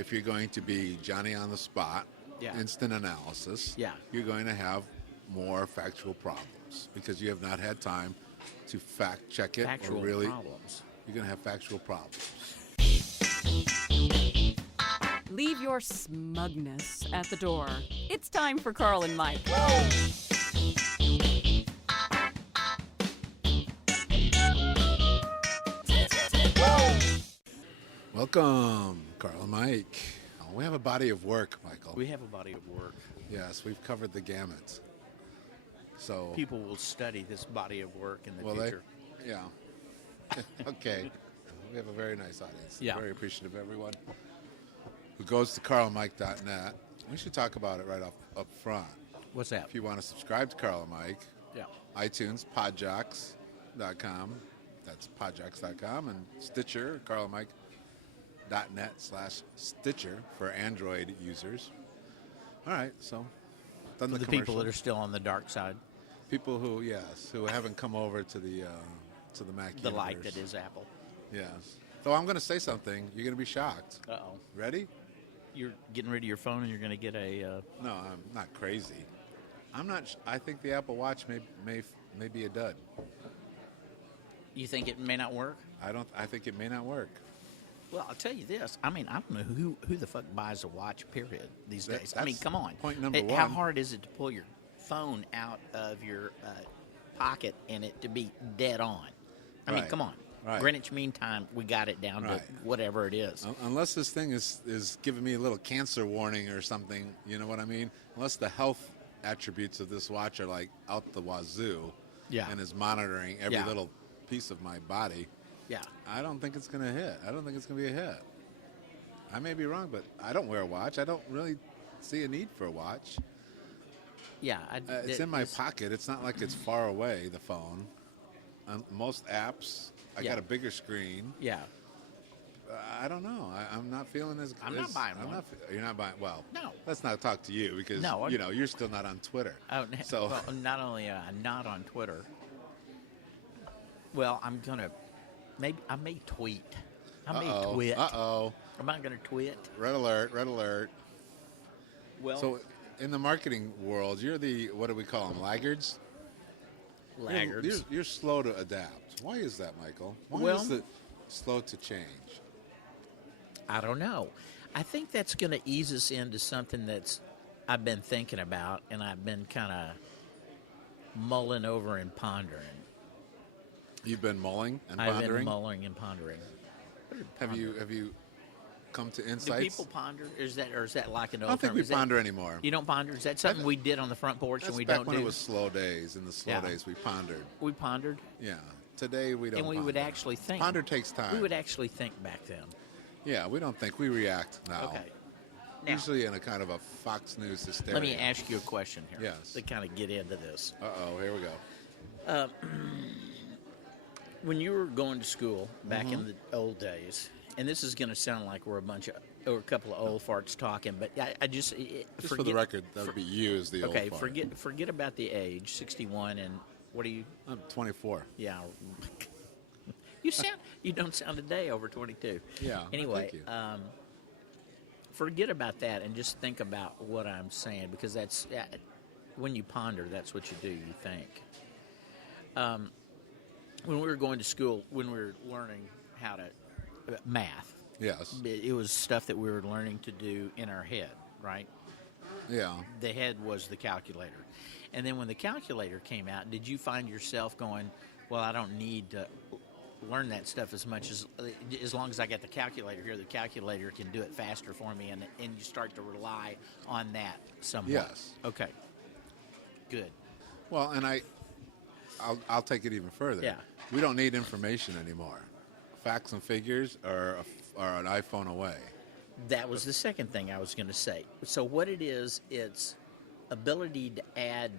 if you're going to be Johnny on the spot, Yeah. instant analysis, Yeah. you're going to have more factual problems because you have not had time to fact check it Factual or really. problems. You're going to have factual problems. Leave your smugness at the door. It's time for Carl and Mike. Welcome, Carl and Mike. We have a body of work, Michael. We have a body of work. Yes, we've covered the gamut. So People will study this body of work in the will future. they? Yeah. Okay. We have a very nice audience. Yeah. Very appreciative of everyone who goes to carlandmike.net. We should talk about it right up front. What's that? If you want to subscribe to Carl and Mike, Yeah. iTunes, podjocks.com. That's podjocks.com, and Stitcher, carlandmike.net/Stitcher for Android users. All right, so done For the the people commercial. that are still on the dark side, People who, yes, who haven't come over to the Mac the light universe. that is Apple. Yes. So I'm going to say something. You're going to be shocked. Uh-oh. Ready? You're getting rid of your phone and you're going to get a... No, I'm not crazy. I'm not. I think the Apple Watch may be a dud. You think it may not work? I think it may not work. Well, I'll tell you this. I mean, I don't know who the fuck buys a watch, period, these days. I mean, That's come on. point number How one. hard is it to pull your phone out of your pocket and it to be dead on? I mean, Right. come on. Right. Greenwich Mean Time, we got it down Right. to whatever it is. Unless this thing is giving me a little cancer warning or something, you know what I mean? Unless the health attributes of this watch are like out the wazoo, Yeah. and is monitoring every Yeah. little piece of my body, Yeah. I don't think it's going to hit. I don't think it's going to be a hit. I may be wrong, but I don't wear a watch. I don't really see a need for a watch. Yeah. It's in my pocket. It's not like it's far away, the phone. On most apps, I Yeah. got a bigger screen. Yeah. I don't know. I'm not feeling as. I'm not buying I'm one. not. You're not buying. Well, No. Let's not talk to you because No, you're still not on Twitter. Oh, So well, not only am I not on Twitter, well, I'm going to, I may tweet. I may tweet. Uh-oh. Am I going to tweet? Red alert. Red alert. Well, So, in the marketing world, you're the what do we call them? Laggards. laggards. You're slow to adapt. Why is that, Michael? Why Well- is it slow to change? I don't know. I think that's going to ease us into something that's I've been thinking about and I've been kind of mulling over and pondering. You've been mulling and I've pondering. been mulling and pondering. Have you come to Do insights? people ponder? Or is that like an I old don't think term? we Is that- ponder anymore. You don't ponder? Is that something we did on the front porch That's and we back don't when do? it was slow days. In the slow Yeah. days, we pondered. We pondered, Yeah. Today we don't. and we would ponder. actually think. Ponder takes time. We would actually think back then. Yeah, we don't think. We react now. Okay. Now, Usually in a kind of a Fox News hysteria. let me ask you a question here. Yes. To kind of get into this. Uh-oh, here we go. When you were going to school back Mm-hmm. in the old days, and this is going to sound like we're a couple of old farts talking, but I just Just for the record, that would be you as the okay. old fart. Forget about the age, 61, and what do you? I'm 24. Yeah, you don't sound a day over 22. Yeah, Anyway, thank you. forget about that and just think about what I'm saying because that's when you ponder, that's what you do. You think. When we were going to school, when we were learning how to math, Yes. it was stuff that we were learning to do in our head, right? Yeah. The head was the calculator. And then when the calculator came out, did you find yourself going, well, I don't need to learn that stuff as much as long as I got the calculator here, the calculator can do it faster for me, and you start to rely on that somewhat. Yes. Okay. Good. Well, and I'll take it even further. Yeah. We don't need information anymore. Facts and figures are an iPhone away. That was the second thing I was going to say. So what it is, it's ability to add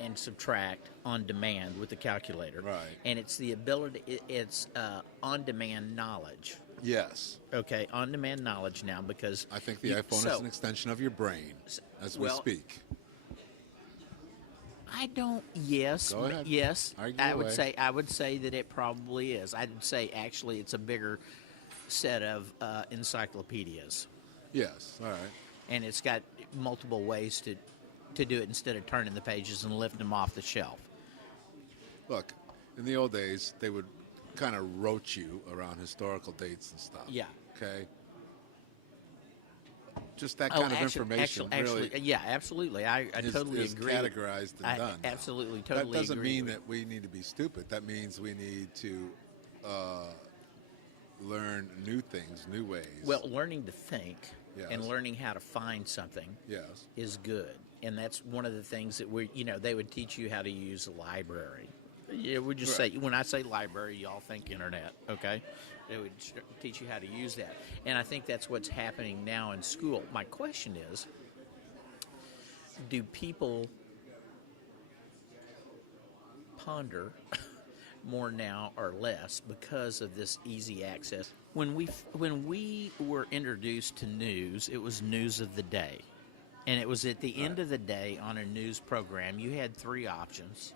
and subtract on demand with the calculator. Right. And it's the ability, it's on-demand knowledge. Yes. Okay, on-demand knowledge now because... I think the iPhone is an extension of your brain as we speak. I don't. Yes. Go ahead. Yes. Argue I away. would say that it probably is. I'd say actually it's a bigger set of encyclopedias. Yes. All right. and it's got multiple ways to do it instead of turning the pages and lifting them off the shelf. Look, in the old days, they would kind of roach you around historical dates and stuff. Yeah. Okay. Just that kind of information really yeah, absolutely. I totally is agree. categorized and done now. Absolutely, totally That doesn't agree mean with- that we need to be stupid. That means we need to learn new things, new ways. Well, learning to think Yes. and learning how to find something yes. is good, and that's one of the things that they would teach you how to use a library. Yeah, we just Right. say, when I say library, y'all think internet, okay? They would teach you how to use that, and I think that's what's happening now in school. My question is, do people ponder more now or less because of this easy access? When we were introduced to news, it was news of the day, and it was at the end of the day on a news program. You had three options: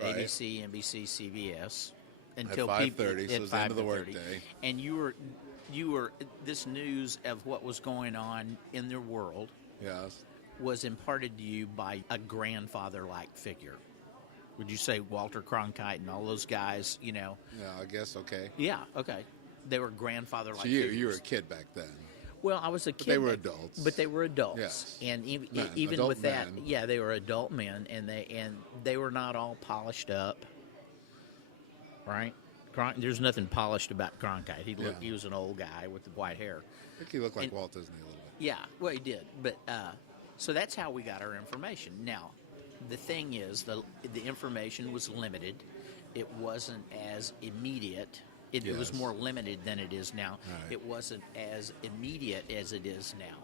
Right. ABC, NBC, CBS. At 5:30, so it's the end of the workday. And you were this news of what was going on in the world Yes. was imparted to you by a grandfather-like figure. Would you say Walter Cronkite and all those guys? Yeah, I guess, okay. Yeah, okay. They were grandfather-like So figures. you were a kid back then. Well, I was a kid. they were back- adults. But they were adults. Yes. And Men, even adult with that, men. yeah, they were adult men, and they were not all polished up, right? There's nothing polished about Cronkite. He was an old guy with the white hair. I think he looked like And- Walt Disney a little bit. Yeah, well, he did. But so that's how we got our information. Now, the thing is, the information was limited. It wasn't as immediate. It was Yes. more limited than it is now. Right. It wasn't as immediate as it is now.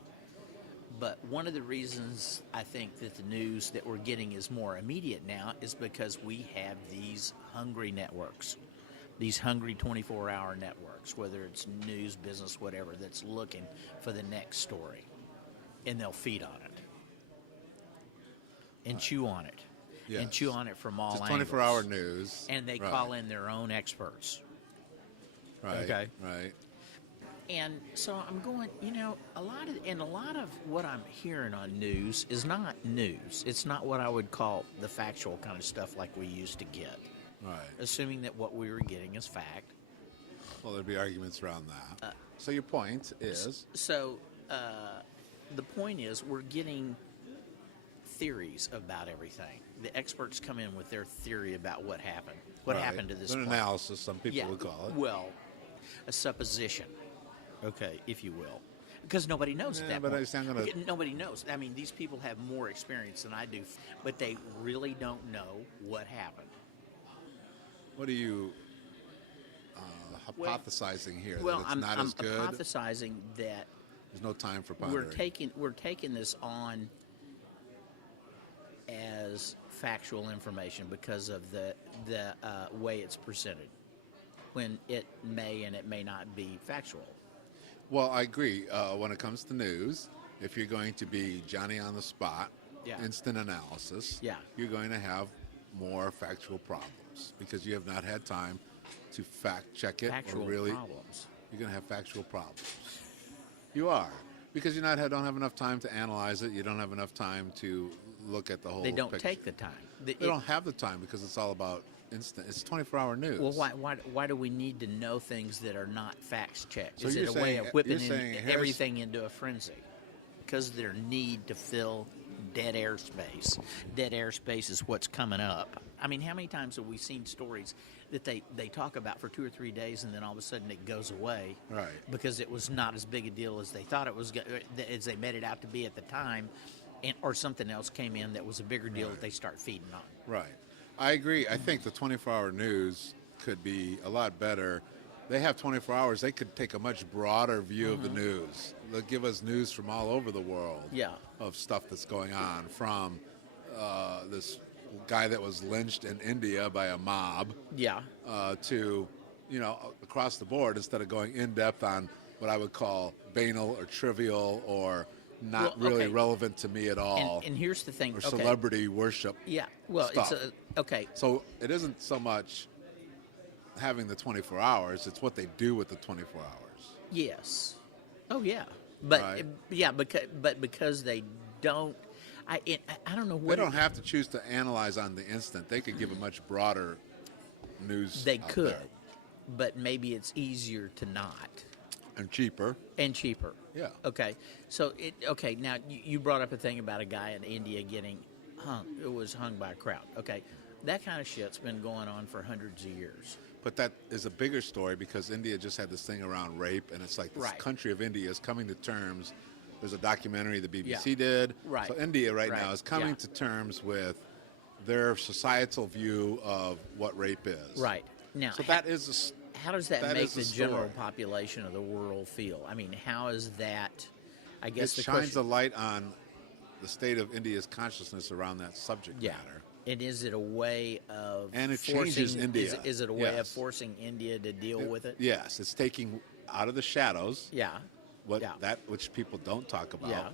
But one of the reasons I think that the news that we're getting is more immediate now is because we have these hungry networks, these hungry 24-hour networks, whether it's news, business, whatever, that's looking for the next story. And they'll feed on it and chew on it and Yes. chew on it from all Just angles. 24-hour news. And they Right. call in their own experts. Right. Okay. Right. And so I'm going, a lot of what I'm hearing on news is not news. It's not what I would call the factual kind of stuff like we used to get, Right. assuming that what we were getting is fact. Well, there'd be arguments around that. So your point is, So the point is we're getting theories about everything. The experts come in with their theory about what happened. What right, happened to this an plane. analysis, some people would call it. Well, a supposition, okay, if you will. Because nobody knows at Yeah, that but point. I just- I'm gonna- Okay, nobody knows. I mean, these people have more experience than I do, but they really don't know what happened. What are you Well- hypothesizing here? Well, that it's I'm not as good? hypothesizing that There's no time for we're pondering. taking this on as factual information because of the way it's presented, when it may and it may not be factual. Well, I agree. When it comes to news, if you're going to be Johnny on the spot, Yeah. instant analysis, Yeah. you're going to have more factual problems because you have not had time to fact check it Factual or really. problems. You're going to have factual problems. You are, because you don't have enough time to analyze it. You don't have enough time to look at the whole. They don't picture. take the time. They don't have the time because it's all about instant. It's 24-hour news. Well, why do we need to know things that are not facts checked? So Is you're it a way saying- of whipping you're saying Harris- everything into a frenzy? Because of their need to fill dead airspace. Dead airspace is what's coming up. I mean, how many times have we seen stories that they talk about for 2 or 3 days and then all of a sudden it goes away? Right. Because it was not as big a deal as they thought it was, as they made it out to be at the time, or something else came in that was a bigger deal that they start feeding on. Right. I agree. I think the 24-hour news could be a lot better. They have 24 hours. They could take a much broader view of the news. They'll give us news from all over the world. Yeah. Of stuff that's going on, from this guy that was lynched in India by a mob Yeah. to, across the board, instead of going in depth on what I would call banal or trivial or not Well, really okay. relevant to me at all, And here's the thing. or Okay. celebrity worship. Yeah. Well, stuff. it's okay. So it isn't so much having the 24 hours, it's what they do with the 24 hours. Yes. Oh yeah. But Right. yeah, because they don't, I don't know They what don't have to choose to analyze on the instant. They could give a much broader news they out could, there. but maybe it's easier to not. And cheaper. And cheaper. Yeah. Okay. So okay. Now you brought up a thing about a guy in India getting hung. It was hung by a crowd. Okay. That kind of shit's been going on for hundreds of years. But that is a bigger story because India just had this thing around rape, and it's like this Right. country of India is coming to terms. There's a documentary the BBC Yeah. did. Right. So India right now Right. is coming Yeah. to terms with their societal view of what rape is. Right. Now, So that is how does that that make is the the general story. population of the world feel? I mean, how is that? I it guess the shines question, a light on the state of India's consciousness around that subject yeah. matter. And is it a way of And it forcing, changes India. Is it a way of Yes. forcing India to deal with it? Yes, it's taking out of the shadows Yeah. what Yeah. that which people don't talk about, Yeah.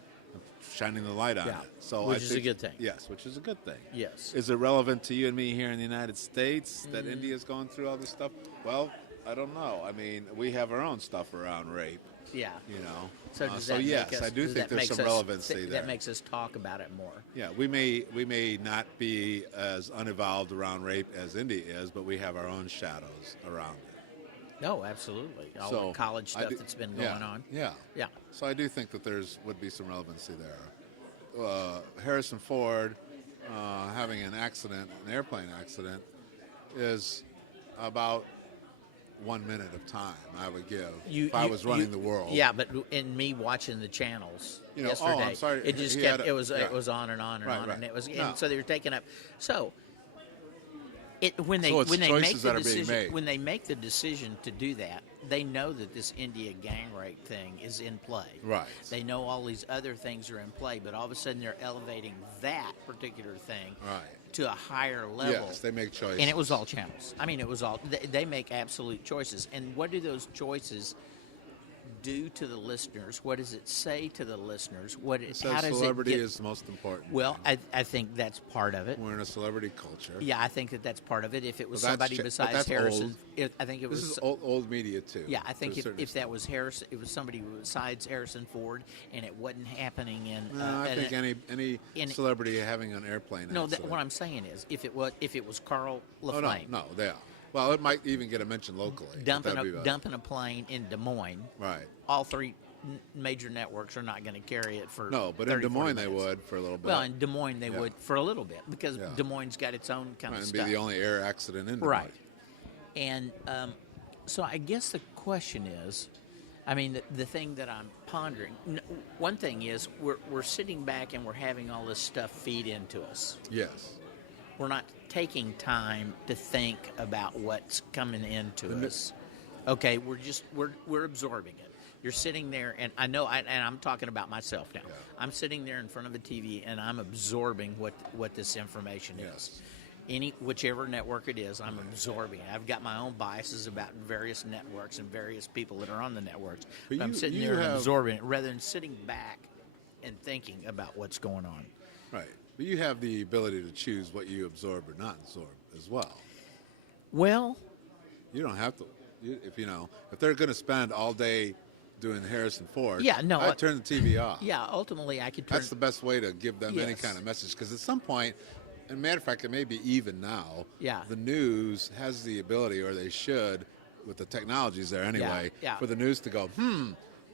shining the light on Yeah. it. So Which I is a think, good thing. Yes, which is a good thing. Yes. Is it relevant to you and me here in the United States that Mm-hmm. India's going through all this stuff? Well, I don't know. I mean, we have our own stuff around rape, Yeah. you know. So does so that yes, make us, I do does think that there's makes some us relevancy there. That makes us talk about it more. Yeah, we may not be as unevolved around rape as India is, but we have our own shadows around it. No, absolutely. All So, the college I stuff do- that's been yeah, going on. Yeah. Yeah. So I do think that would be some relevancy there. Harrison Ford having an airplane accident, is about 1 minute of time I would give if I was running the world. Yeah, but in me watching the channels You know, yesterday, I'm sorry, it just he kept. had It was yeah. it was on and on and Right, on, right. and it was. No. And so they were taking up. So. When they So it's when they make choices the that are being decision made. when they make the decision to do that, they know that this India gang rape thing is in play. Right. They know all these other things are in play, but all of a sudden they're elevating that particular thing Right. to a higher level. Yes, they make choices. And it was all channels. I mean, it was all. They make absolute choices. And what do those choices do to the listeners? What does it say to the listeners? So how does celebrity it get? is the most important. Well, thing. I think that's part of it. We're in a celebrity culture. Yeah, I think that's part of it. If it was Well, that's somebody but besides that's Harrison, I think it This was. is old media too. Yeah, I think to a certain if that extent. was Harrison, it was somebody besides Harrison Ford, and it wasn't happening in. No, I think any in- celebrity having an airplane No, accident. what I'm saying is, if it was Carl Oh, LaFlame no, yeah. Well, it might even get a mention locally. but dumping that'd be about- dumping a plane in Des Moines, Right. all three major networks are not going to carry it for. No, but in 30, Des 40 Moines they minutes. would for a little bit. Well, in Des Moines they Yeah. would for a little bit because Yeah. Des Moines got its own kind Right, of and stuff. be the only air accident in Des Right. Moines. And so I guess the question is, I mean, the thing that I'm pondering, one thing is we're sitting back and we're having all this stuff feed into us. Yes. We're not taking time to think about what's coming into us. Okay, we're absorbing it. You're sitting there, and I know, and I'm talking about myself now. Yeah. I'm sitting there in front of a TV, and I'm absorbing what this information is. Yes. Whichever network it is, I'm absorbing it. I've got my own biases about various networks and various people that are on the networks. But I'm you- sitting you there and have- absorbing it rather than sitting back and thinking about what's going on. Right. But you have the ability to choose what you absorb or not absorb as well. Well, You don't have to. If they're going to spend all day doing Harrison Ford, Yeah, no, I'd turn the TV off. yeah, ultimately I could turn. That's the best way to give them any Yes. kind of message. Because at some point, and matter of fact, it may be even now, Yeah. the news has the ability, or they should, with the technologies there anyway, yeah. for the news to go,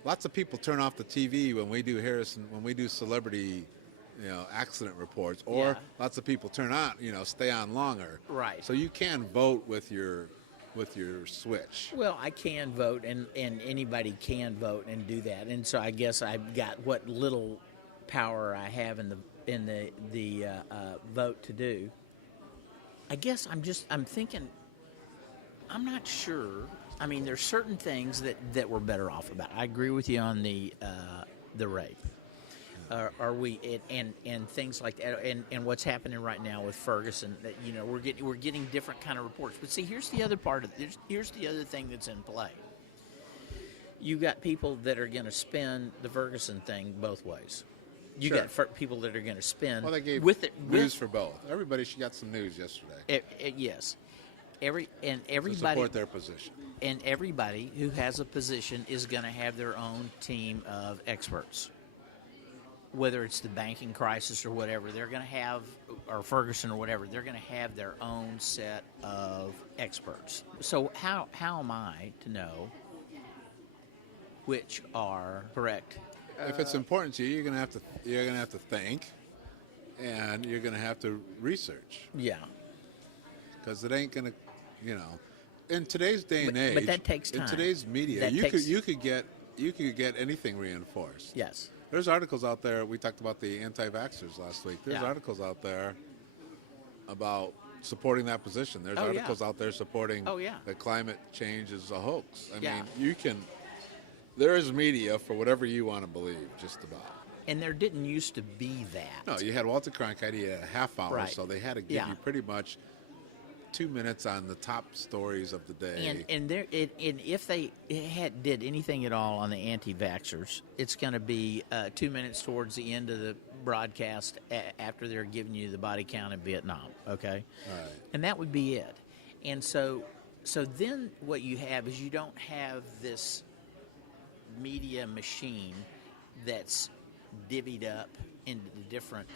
lots of people turn off the TV when we do celebrity, accident reports, or Yeah. lots of people stay on longer. Right. So you can vote with your switch. Well, I can vote, and anybody can vote and do that. And so I guess I've got what little power I have in the vote to do. I guess I'm thinking. I'm not sure. I mean, there's certain things that we're better off about. I agree with you on the rape. Are we and things like that, and what's happening right now with Ferguson? That we're getting different kind of reports. But see, here's the other part of here's the other thing that's in play. You got people that are going to spin the Ferguson thing both ways. You Sure. got people that are going to spin Well, they gave with it news for both. Everybody got some news yesterday. Yes. everybody support their position. and everybody who has a position is going to have their own team of experts. Whether it's the banking crisis or whatever, they're going to have, or Ferguson or whatever, they're going to have their own set of experts. So how am I to know which are correct? If it's important to you, you're gonna have to think, and you're gonna have to research, Yeah. because it ain't gonna, in today's day and age. But that takes time. In today's media, That you takes- could get anything reinforced. Yes. There's articles out there. We talked about the anti-vaxxers last week. There's Yeah. articles out there about supporting that position. There's Oh, yeah. articles out there supporting Oh, yeah. that climate change is a hoax. I Yeah. mean, there is media for whatever you want to believe, just about. And there didn't used to be that. No, you had Walter Cronkite. He had a half hour, Right. so they had to give Yeah. you pretty much 2 minutes on the top stories of the day. And if they did anything at all on the anti-vaxxers, it's going to be 2 minutes towards the end of the broadcast after they're giving you the body count in Vietnam. Okay, Right. and that would be it. And so then what you have is you don't have this media machine that's divvied up into the different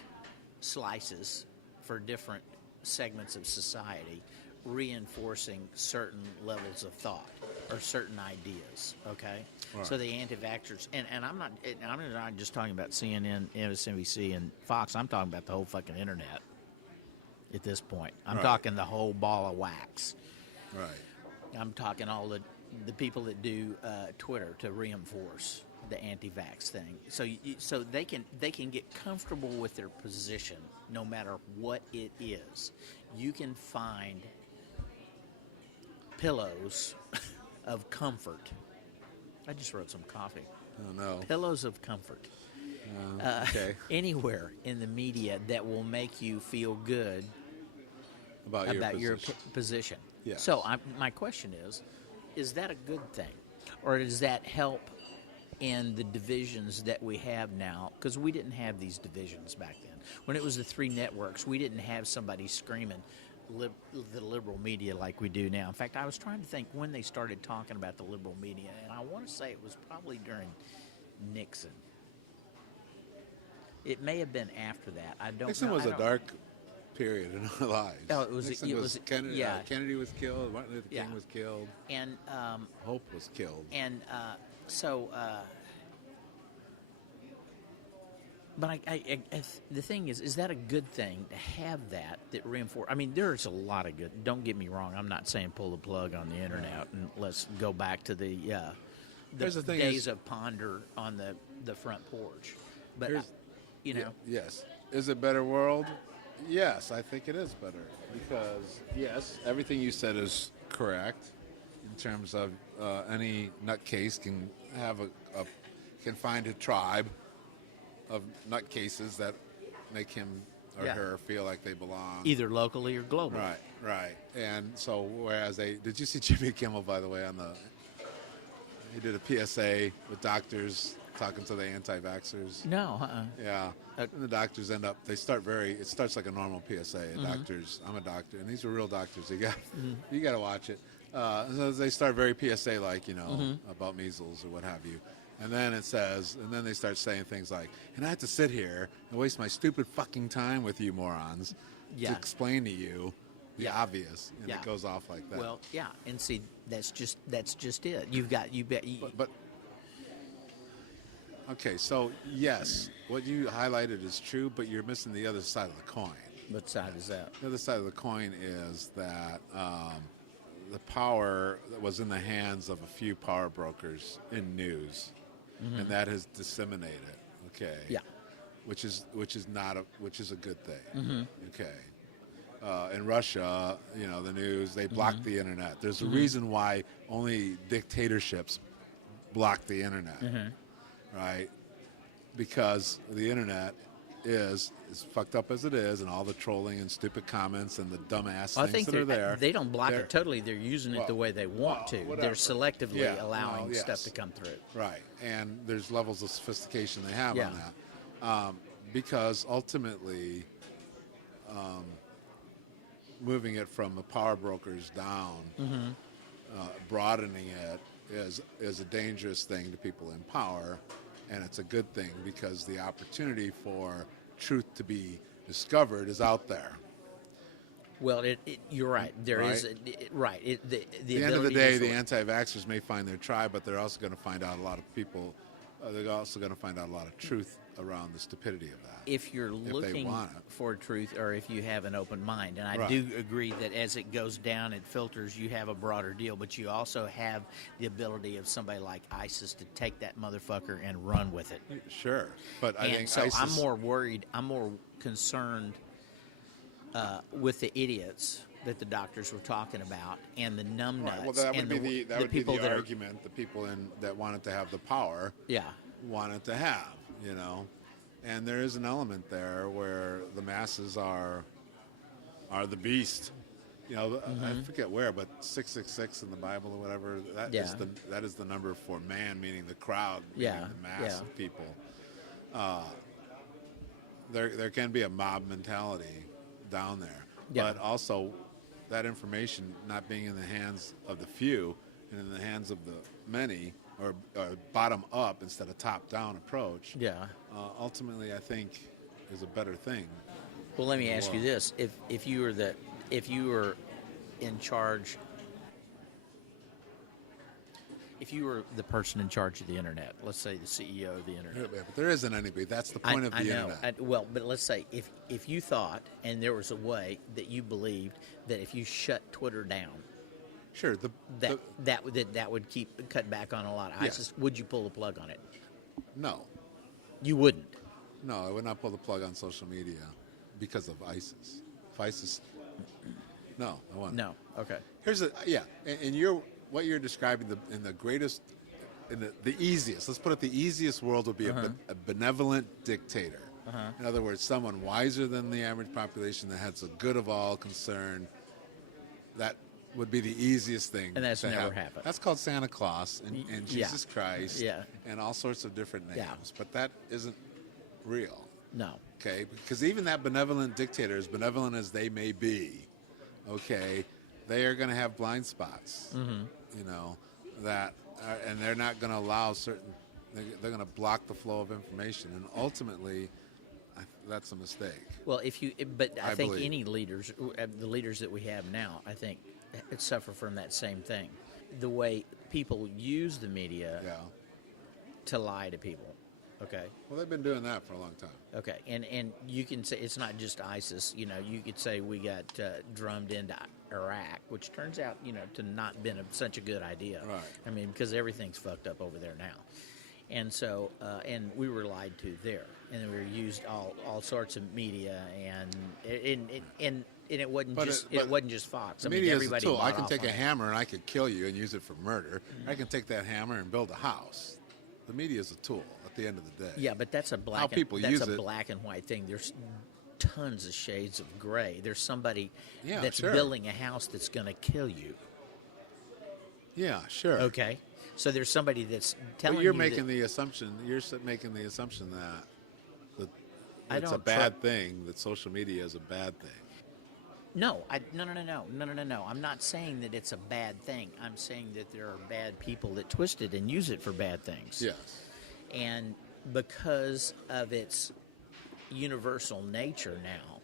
slices for different segments of society, reinforcing certain levels of thought or certain ideas. Okay, Right. so the anti-vaxxers, and I'm not just talking about CNN, MSNBC, and Fox. I'm talking about the whole fucking internet. At this point, I'm Right. talking the whole ball of wax. Right. I'm talking all the people that do Twitter to reinforce the anti-vax thing. So they can get comfortable with their position no matter what it is. You can find pillows of comfort. I just wrote some coffee. Oh, no. Pillows of comfort. Okay. Anywhere in the media that will make you feel good About your position. position. Yes. So my question is that a good thing? Or does that help in the divisions that we have now? Because we didn't have these divisions back then. When it was the three networks, we didn't have somebody screaming the liberal media like we do now. In fact, I was trying to think when they started talking about the liberal media, and I want to say it was probably during Nixon. It may have been after that. I don't Nixon know. was I a don't- dark period in our lives. Oh, it was- Nixon it was was- Kennedy, yeah. Kennedy was killed. Martin Luther King Yeah. was killed. And Hope was killed. but the thing is that a good thing to have that reinforce? I mean, there's a lot of good. Don't get me wrong. I'm not saying pull the plug on the internet and let's go back to the Here's the thing days is- of ponder on the front porch. But Here's- you know, Yes. Is it a better world? Yes, I think it is better. Because, yes, everything you said is correct in terms of any nutcase can have can find a tribe of nutcases that make him or Yeah. her feel like they belong. either locally or globally. Right. And so, whereas did you see Jimmy Kimmel, by the way, he did a PSA with doctors talking to the anti-vaxxers. No. Yeah. And the doctors it starts like a normal PSA. Doctors, I'm a doctor, and these are real doctors. You got to watch it. So they start very PSA like, about measles or what have you. And then they start saying things like, and I have to sit here and waste my stupid fucking time with you morons Yeah. to explain to you the Yeah. obvious. And Yeah. it goes off like that. Well, yeah, and see, that's just it. But okay, so yes, what you highlighted is true, but you're missing the other side of the coin. What side is that? The other side of the coin is that the power that was in the hands of a few power brokers in news, and that has disseminated. Okay. Yeah. Which is a good thing. Okay. In Russia, the news, they blocked the internet. There's a reason why only dictatorships block the internet, right? Because the internet is fucked up as it is, and all the trolling and stupid comments and the dumbass I things think that are there. they don't block they're- it totally. They're using it the way they want to. whatever. They're selectively Yeah, allowing well, yes. stuff to come through. Right, and there's levels of sophistication they have Yeah. on that, because ultimately, moving it from the power brokers down, broadening it is a dangerous thing to people in power, and it's a good thing because the opportunity for truth to be discovered is out there. Well, you're right. There Right? is right. The At the end of the ability day, is the what- anti-vaxxers may find their tribe, but they're also going to find out a lot of people. They're also going to find out a lot of truth around the stupidity of that. if you're they looking want it. for truth, or if you have an open mind, and I Right. do agree that as it goes down, it filters. You have a broader deal, but you also have the ability of somebody like ISIS to take that motherfucker and run with it. Sure, but I And think so ISIS, I'm more worried. I'm more concerned with the idiots that the doctors were talking about, and the numbnuts, Right, well, that and would be the people the that argument. The people that wanted to have the power yeah. wanted to have, and there is an element there where the masses are the beast. I forget where, but 666 in the Bible or whatever. That is the number for man, meaning the crowd, meaning Yeah, the mass yeah. of people. There can be a mob mentality down there, Yeah. but also that information not being in the hands of the few and in the hands of the many, or bottom up instead of top down approach. Yeah. Ultimately, I think is a better thing. Well, let me ask you world. this: if you were in charge, if you were the person in charge of the internet, let's say the CEO of the internet. Yeah, but there isn't anybody. That's the point of the I know. internet. Well, but let's say if you thought, and there was a way that you believed that if you shut Twitter down, Sure. that would cut back on a lot of Yes. ISIS, would you pull the plug on it? No, You wouldn't. I would not pull the plug on social media because of ISIS. If ISIS, no, I wouldn't. No. Okay. Here's what you're describing the easiest. Let's put it the easiest world would be a benevolent dictator. In other words, someone wiser than the average population that has the good of all concerned. That would be the easiest thing. And that's to never have. happened. That's called Santa Claus and Yeah. Jesus Christ Yeah. and all sorts of different names. Yeah. But that isn't real. No. Okay, because even that benevolent dictator, as benevolent as they may be, okay, they are going to have blind spots, and they're not going to allow they're going to block the flow of information, and ultimately, that's a mistake. Well, but I think believe. any leaders, the leaders that we have now, I think, suffer from that same thing. The way people use the media Yeah. to lie to people. Okay. Well, they've been doing that for a long time. Okay, and you can say it's not just ISIS. You could say we got drummed into Iraq, which turns out, to not been such a good idea. Right. I mean, because everything's fucked up over there now, and so and we were lied to there, and then we were used all sorts of media, and it wasn't it wasn't just Fox. I mean, Media is a everybody. tool. I bought can off take on a it. hammer and I could kill you and use it for murder. I can take that hammer and build a house. The media is a tool at the end of the day. Yeah, but that's a black. people that's use a it. black and white thing. There's tons of shades of gray. There's somebody Yeah, that's sure. building a house that's going to kill you. Yeah, sure. Okay, so there's somebody that's telling But you're you making that, the assumption. You're making the assumption that I it's a don't bad thing. That social media is a bad thing. No. I'm not saying that it's a bad thing. I'm saying that there are bad people that twist it and use it for bad things. Yes. And because of its universal nature now,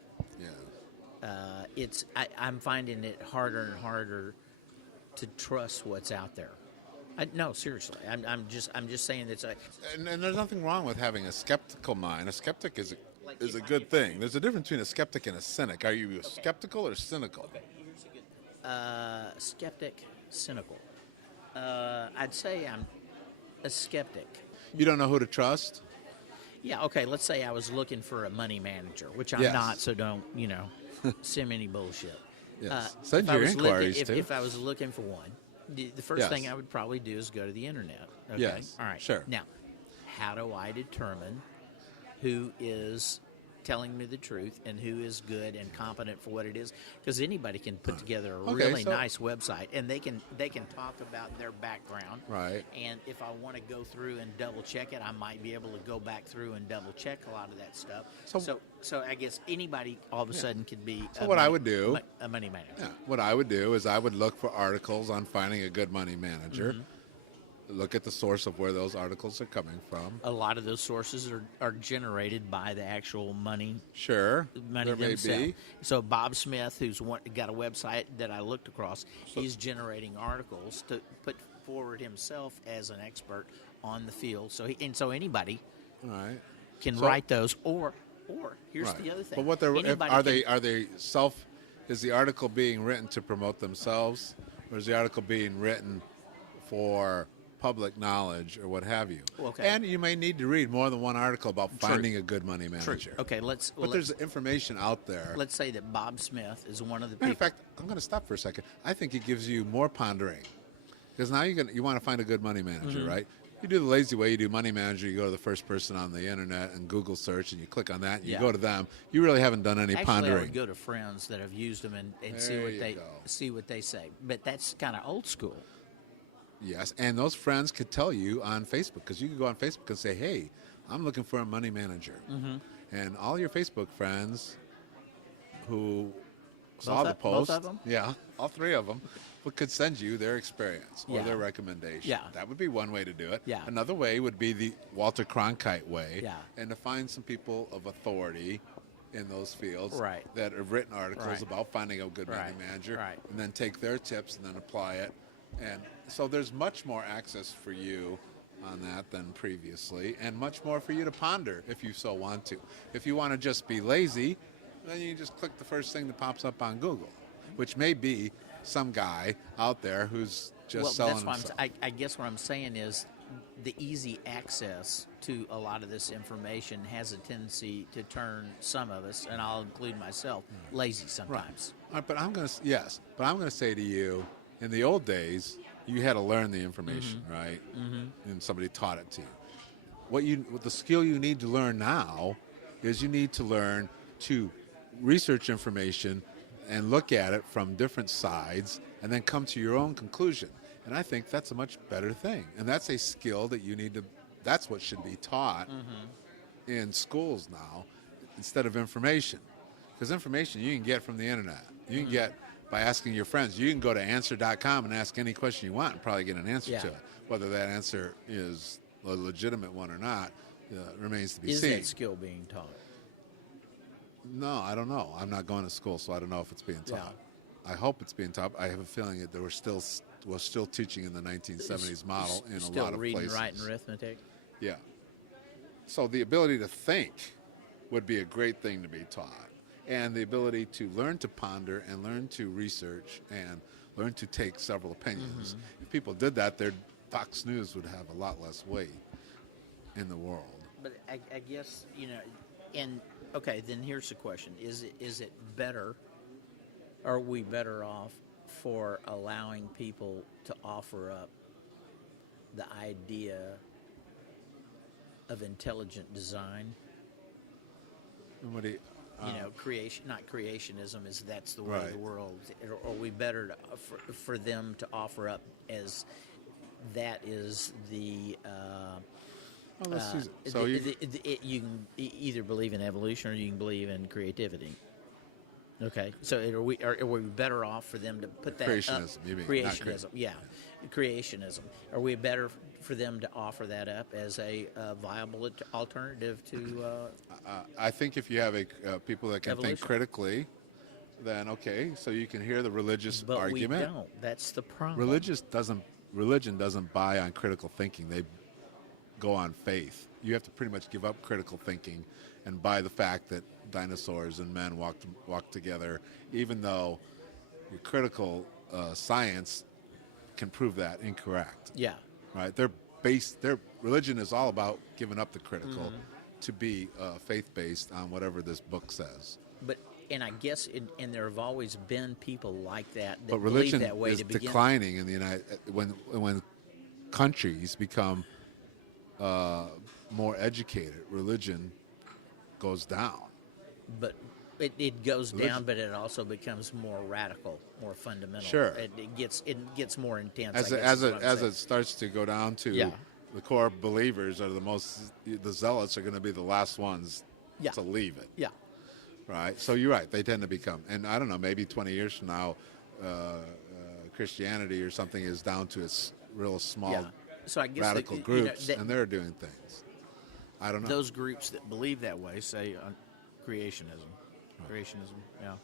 Yeah. I'm finding it harder and harder to trust what's out there. No, seriously, I'm just saying that's And there's nothing wrong with having a skeptical mind. A skeptic is a good thing. There's a difference between a skeptic and a cynic. Are you skeptical or cynical? Here's a good skeptic, cynical. I'd say I'm a skeptic. You don't know who to trust? Yeah, okay, let's say I was looking for a money manager, which I'm Yes. not, so don't, send me any bullshit. Yes. Send if I your was inquiries, looking, too. If I was looking for one, the first Yes. thing I would probably do is go to the internet. Okay? Yes, All right. sure. Now, how do I determine who is telling me the truth and who is good and competent for what it is, because anybody can put together a Okay, really so- nice website, and they can talk about their background. Right. And if I want to go through and double check it, I might be able to go back through and double check a lot of that stuff. So I guess anybody all of a sudden could be So what I would do- a money manager. Yeah. What I would do is I would look for articles on finding a good money manager. Look at the source of where those articles are coming from. A lot of those sources are generated by the actual money Sure, there may themselves. be. So Bob Smith, who's got a website that I looked across, he's generating articles to put forward himself as an expert on the field. So anybody All right. can So- write those, or here's Right. the other thing. But what they're Anybody are they self? Is the article being written to promote themselves, or is the article being written for public knowledge or what have you? Okay. And you may need to read more than one article about True. finding a good money True. manager. Okay, But there's information out there. let's say that Bob Smith is one of the Matter people. of fact, I'm going to stop for a second. I think it gives you more pondering, because now you want to find a good money manager, right? You do the lazy way. You do money manager. You go to the first person on the internet and Google search, and you click on that, and you Yeah. go to them. You really haven't done any Actually, I pondering. would go to friends that have used them and see There what you they go. say. But that's kind of old school. Yes, and those friends could tell you on Facebook, because you could go on Facebook and say, "Hey, I'm looking for a money manager," and all your Facebook friends who saw the post, both of them? yeah, all three of them, could send you their experience or Yeah. their recommendation. Yeah. That would be one way to do it. Yeah. Another way would be the Walter Cronkite way, Yeah. and to find some people of authority in those fields Right. that have written articles Right. about finding a good money Right. manager, Right. and then take their tips and then apply it. And so there's much more access for you on that than previously, and much more for you to ponder if you so want to. If you want to just be lazy, then you just click the first thing that pops up on Google, which may be some guy out there who's just selling that's what himself. I guess what I'm saying is the easy access to a lot of this information has a tendency to turn some of us, and I'll include myself, lazy sometimes. Right, but I'm going to say to you, in the old days, you had to learn the information, right? And somebody taught it to you. What the skill you need to learn now is you need to learn to research information and look at it from different sides and then come to your own conclusion. And I think that's a much better thing. And that's a skill that you need to, that's what should be taught in schools now instead of information. Because information you can get from the internet. You can get by asking your friends. You can go to answer.com and ask any question you want and probably get an answer Yeah. to it. Whether that answer is a legitimate one or not remains to be Is seen. that skill being taught? No, I don't know. I'm not going to school, so I don't know if it's being taught. I hope it's being taught. I have a feeling that there were still teaching in the 1970s model in a Still lot of reading, places. writing, arithmetic. Yeah. So the ability to think would be a great thing to be taught. And the ability to learn to ponder and learn to research and learn to take several opinions. If people did that, their Fox News would have a lot less weight in the world. But I guess, and okay, then here's the question. Is it better, are we better off for allowing people to offer up the idea of intelligent design? Nobody, Creation, not creationism, is that's the way of the Right. world. Are we better for them to offer up as that is the well, let's use it. So you you can either believe in evolution or you can believe in creativity. Okay, so are we better off for them to put that Creationism, up? you mean, not Creationism, yeah, creationism. Are we better for them to offer that up as a viable alternative to? I think if you have people that can Evolution. think critically, then okay, so you can hear the religious But argument. we don't. That's the problem. Religion doesn't buy on critical thinking. They go on faith. You have to pretty much give up critical thinking and buy the fact that dinosaurs and men walked together, even though your critical science can prove that incorrect. Yeah. Right? Their religion is all about giving up the critical to be faith-based on whatever this book says. And I guess, and there have always been people like that But believe religion that way is to begin. declining in the when countries become more educated. Religion goes down. but it goes Religion- down, but it also becomes more radical, more fundamental. Sure. It gets more intense. As I it, guess is as what it I'm as saying. it starts to go down to Yeah. the core believers are the zealots are going to be the last ones Yeah. to leave it. Yeah. Right. So you're right. They tend to become, and I don't know, maybe 20 years from now, Christianity or something is down to its real small Yeah. So I guess radical groups, and they're doing things. I don't know. those groups that believe that way say creationism. Creationism, yeah.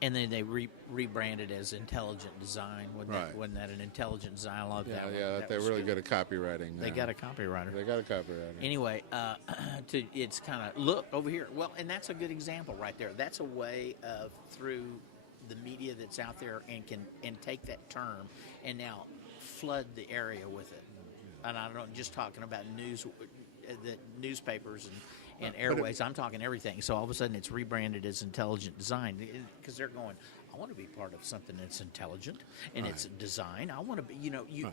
And then they rebranded as intelligent design. Wasn't that an intelligent design? I love that one. Yeah, That they're was really good. good at copywriting. They got a copywriter. They got a copywriter. Anyway, it's kind of look over here. Well, and that's a good example right there. That's a way of through the media that's out there and take that term and now flood the area with it. And I'm not just talking about the newspapers and airways. I'm talking everything. So all of a sudden it's rebranded as intelligent design because they're going, I want to be part of something that's intelligent and it's design. I want to be,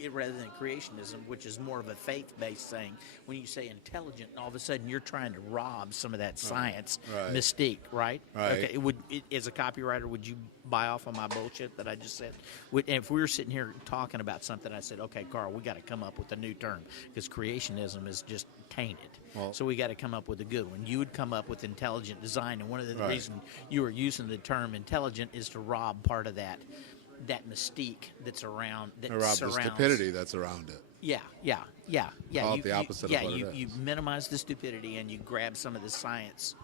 rather than creationism, which is more of a faith-based thing. When you say intelligent, all of a sudden you're trying to rob some of that science mystique, right? Right. Okay. As a copywriter, would you buy off on my bullshit that I just said? If we were sitting here talking about something, I said, okay, Carl, we got to come up with a new term because creationism is just tainted. Well, so we got to come up with a good one. You would come up with intelligent design, and one of the reasons you were using the term intelligent is to rob part of that mystique that's around that rob the surrounds stupidity that's around it. Yeah. Call it the opposite of what it is. You minimize the stupidity and you grab some of the science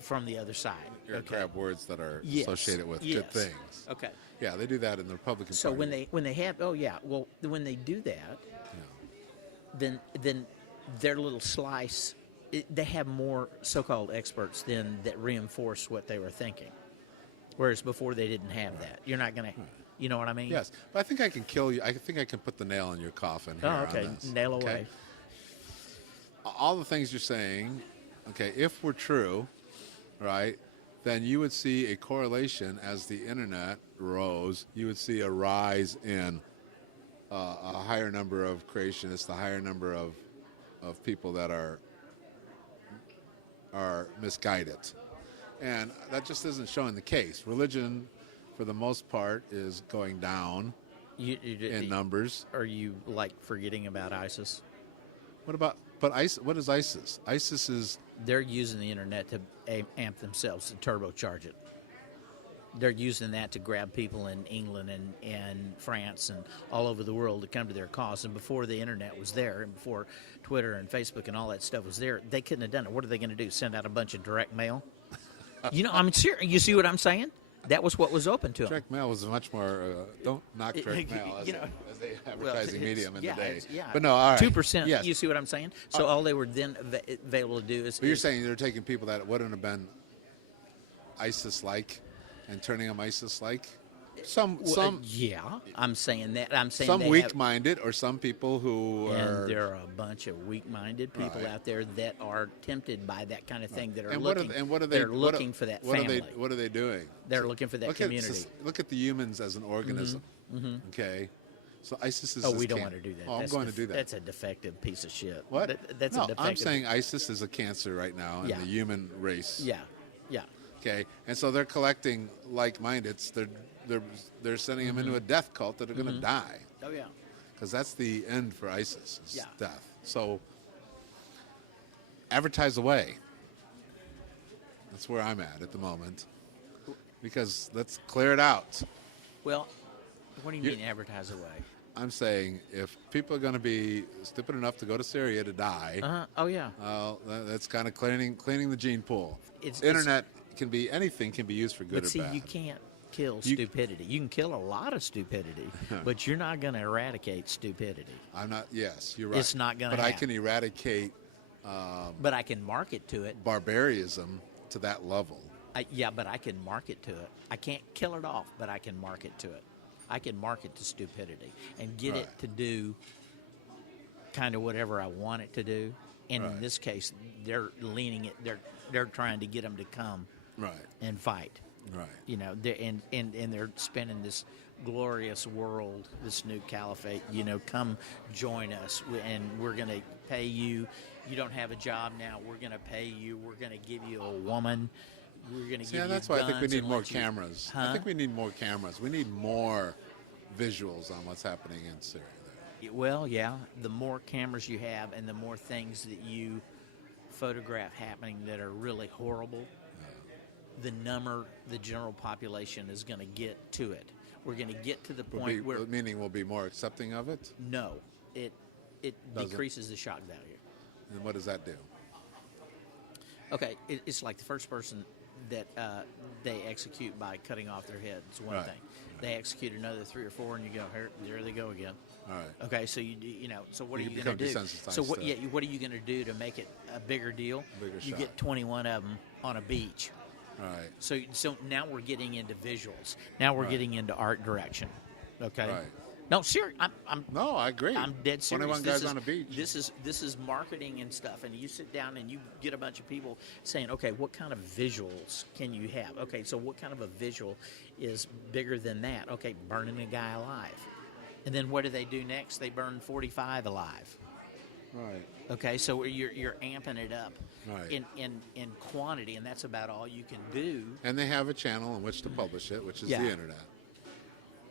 from the other side. You grab words that are Yes. associated with good things. Okay. Yeah, they do that in the Republican So Party. when they have when they do that, then their little slice, they have more so-called experts then that reinforce what they were thinking, whereas before they didn't have that. You're not going to, you know what I mean? Yes, but I think I can kill you. I think I can put the nail in your coffin here. Oh, okay. On this, Nail away. All the things you're saying, okay, if we're true, right, then you would see a correlation as the internet rose. You would see a rise in a higher number of creationists, a higher number of people that are misguided, and that just isn't showing the case. Religion, for the most part, is going down in numbers. Are you like forgetting about ISIS? What about? But what is ISIS? ISIS is They're using the internet to amp themselves, to turbocharge it. They're using that to grab people in England and France and all over the world to come to their cause. And before the internet was there, and before Twitter and Facebook and all that stuff was there, they couldn't have done it. What are they going to do? Send out a bunch of direct mail? I'm serious. You see what I'm saying? That was what was open to them. direct mail was much more. Don't knock direct mail as a advertising medium in the day. But no, all right. 2%. Yes. You see what I'm saying? So all they were then available to do is. But you're saying they're taking people that wouldn't have been ISIS-like and turning them ISIS-like? Some yeah, I'm saying that. I'm saying some they weak-minded, or some people who have, are. and there are a bunch of weak-minded people out there that are tempted by that kind of thing. That are and looking. what are they? They're looking for that family. What are they doing? They're looking for that community. Look at the humans as an organism. Okay, so ISIS is. Oh, we don't want to do that. Oh, I'm going to do that. That's a defective piece of shit. What? That's no, a defective. I'm saying ISIS is a cancer right now in the human race. Yeah. Okay, and so they're collecting like-mindeds. They're sending them into a death cult that are going to die. Oh yeah. Because that's the end for ISIS, is Yeah. death. So advertise away. That's where I'm at the moment. Because let's clear it out. Well, what do you mean advertise away? I'm saying if people are going to be stupid enough to go to Syria to die, Oh yeah. that's kind of cleaning the gene pool. It's Internet can be anything can be used for good But or see, bad. you can't kill stupidity. You can kill a lot of stupidity, but you're not going to eradicate stupidity. I'm not. Yes, you're right. It's not gonna But I happen. can eradicate But I can market to it. barbarism to that level. But I can market to it. I can't kill it off, but I can market to it. I can market to stupidity and get it to do kind of whatever I want it to do. And in this case, they're leaning it. They're trying to get them to come and fight. Right. And they're spinning this glorious world, this new caliphate. Come join us, and we're going to pay you. You don't have a job now. We're going to pay you. We're going to give you a woman. We're going to give you that's why I think we guns need and more let you-" cameras. Huh? I think we need more cameras. We need more visuals on what's happening in Syria there. Well, yeah, the more cameras you have and the more things that you photograph happening that are really horrible, the general population is going to get to it. We're going to get to the point where Meaning we'll be more accepting of it? no, it Doesn't? decreases the shock value. And what does that do? Okay, it's like the first person that they execute by cutting off their head is one Right. thing. They execute another 3 or 4, and you go, there they go again. All right. Okay, so you know, so what are You you going to do? become desensitized So what? to Yeah, it. what are you going to do to make it a bigger deal? Bigger you shot. get 21 of them on a beach. All right. So now we're getting into visuals. Now we're Right. getting into art direction. Okay. Right. No, serious. I'm No, I agree. I'm dead serious. 21 guys on a beach. This is marketing and stuff, and you sit down and you get a bunch of people saying, okay, what kind of visuals can you have? Okay, so what kind of a visual is bigger than that? Okay, burning a guy alive. And then what do they do next? They burn 45 alive. Right. Okay, so you're amping it up Right. in quantity, and that's about all you can do. And they have a channel in which to publish it, which is Yeah. the internet.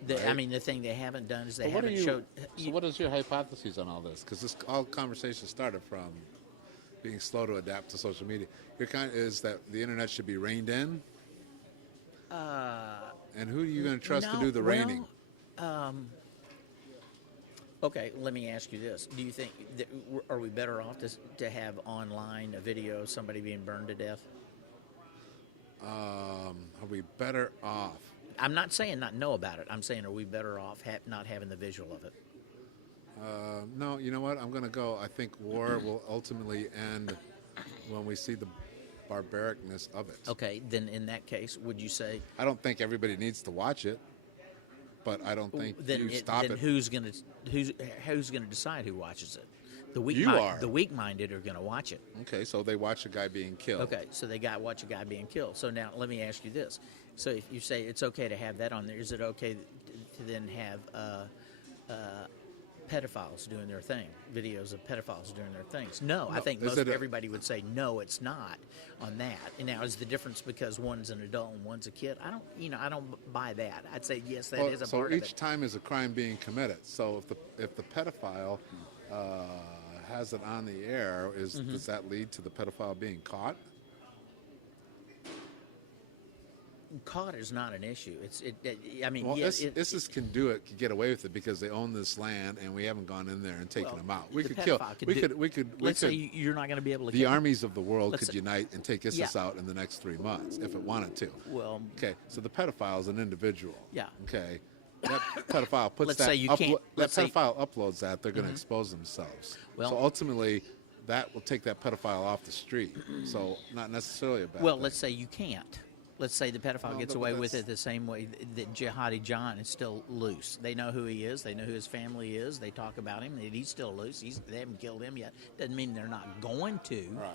I Right. mean, the thing they haven't done is they But haven't showed. So what is your hypothesis on all this? Because this all conversation started from being slow to adapt to social media. Your is that the internet should be reined in? And who are you going to trust to do the reining? Okay, let me ask you this: do you think that, are we better off to have online a video of somebody being burned to death? Are we better off? I'm not saying not know about it. I'm saying, are we better off not having the visual of it? No, you know what? I'm going to go. I think war will ultimately end when we see the barbaricness of it. Okay, then in that case, would you say I don't think everybody needs to watch it, but I don't think then you stop it. who's gonna decide who watches it? The are. The weak-minded are going to watch it. Okay, so they watch a guy being killed. Okay, so they watch a guy being killed. So now let me ask you this: so if you say it's okay to have that on there, is it okay to then have pedophiles doing their thing, videos of pedophiles doing their things? No, I think everybody would say no, it's not on that. And now is the difference because one's an adult and one's a kid? I don't buy that. I'd say yes, that is a part of it. So each time is a crime being committed. So if the pedophile has it on the air, does that lead to the pedophile being caught? Caught is not an issue. Well, yes, ISIS can get away with it because they own this land, and we haven't gone in there and taken them out. We the could kill. pedophile We could. Let's say you're not going to be able to. The kill armies of the world Let's could say- unite and take ISIS Yeah. out in the next 3 months if it wanted to. Well, Okay, so the pedophile is an individual. Yeah. Okay, that pedophile puts Let's that. say you can't- That let's say- pedophile uploads that. They're going to expose themselves. Well- so ultimately, that will take that pedophile off the street. So not necessarily a bad well, thing. let's say you can't. Let's say the pedophile Well, gets but away with that's- it the same way that Jihadi John is still loose. They know who he is. They know who his family is. They talk about him. He's still loose. They haven't killed him yet. Doesn't mean they're not going to. Right.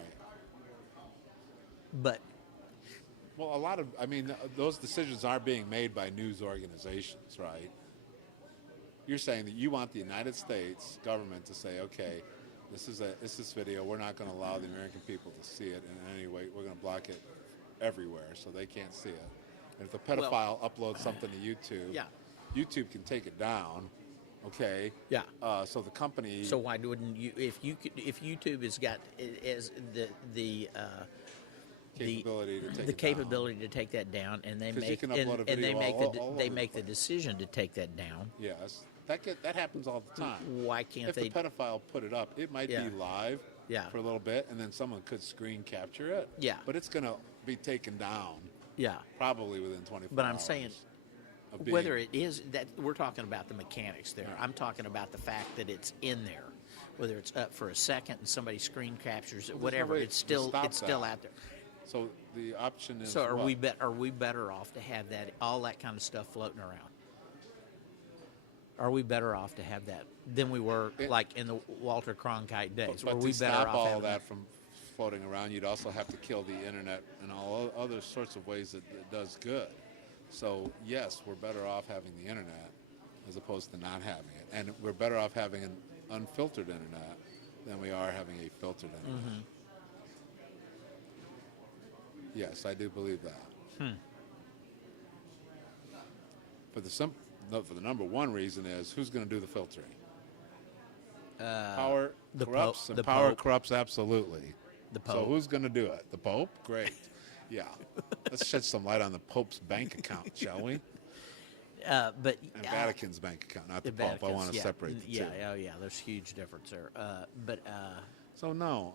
But Well, those decisions are being made by news organizations, right? You're saying that you want the United States government to say, okay, this is video. We're not going to allow the American people to see it in any way. We're going to block it everywhere so they can't see it. And if the pedophile uploads something to YouTube, Yeah. YouTube can take it down. Okay. Yeah. So the company. so why wouldn't you? If YouTube has got as the capability to take the it capability to take that down, and they 'Cause you make can upload a and they video make all the over they the make the place. decision to take that down. down. Yes. That happens all the time. Why can't If they? the pedophile put it up, it might Yeah. be live Yeah. for a little bit, and then someone could screen capture it. Yeah. But it's going to be taken down Yeah. probably within 24 But I'm hours. saying of being- whether it is that we're talking about the mechanics there. I'm talking about the fact that it's in there. Whether it's up for a second and somebody screen captures it, Well, there's no whatever, way it's to still stop out that. there. So the option is So are what? we better off to have that all that kind of stuff floating around? Are we better off to have that than we were like in the Walter Cronkite days? But Were to we better stop off all having that from floating around, you'd also have to kill the internet and all other sorts of ways that it does good. So yes, we're better off having the internet as opposed to not having it, and we're better off having an unfiltered internet than we are having a filtered image. Mm-hmm. Yes, I do believe that. For the number one reason is who's going to do the filtering? Power the corrupts, Pope- and the power Pope. corrupts absolutely. The So Pope. who's going to do it? The Pope? Great. Yeah. Let's shed some light on the Pope's bank account, shall we? But And Vatican's bank account, not the Pope. I Vatican's, want to yeah. separate the Yeah, two. oh yeah, there's huge difference there. But So no,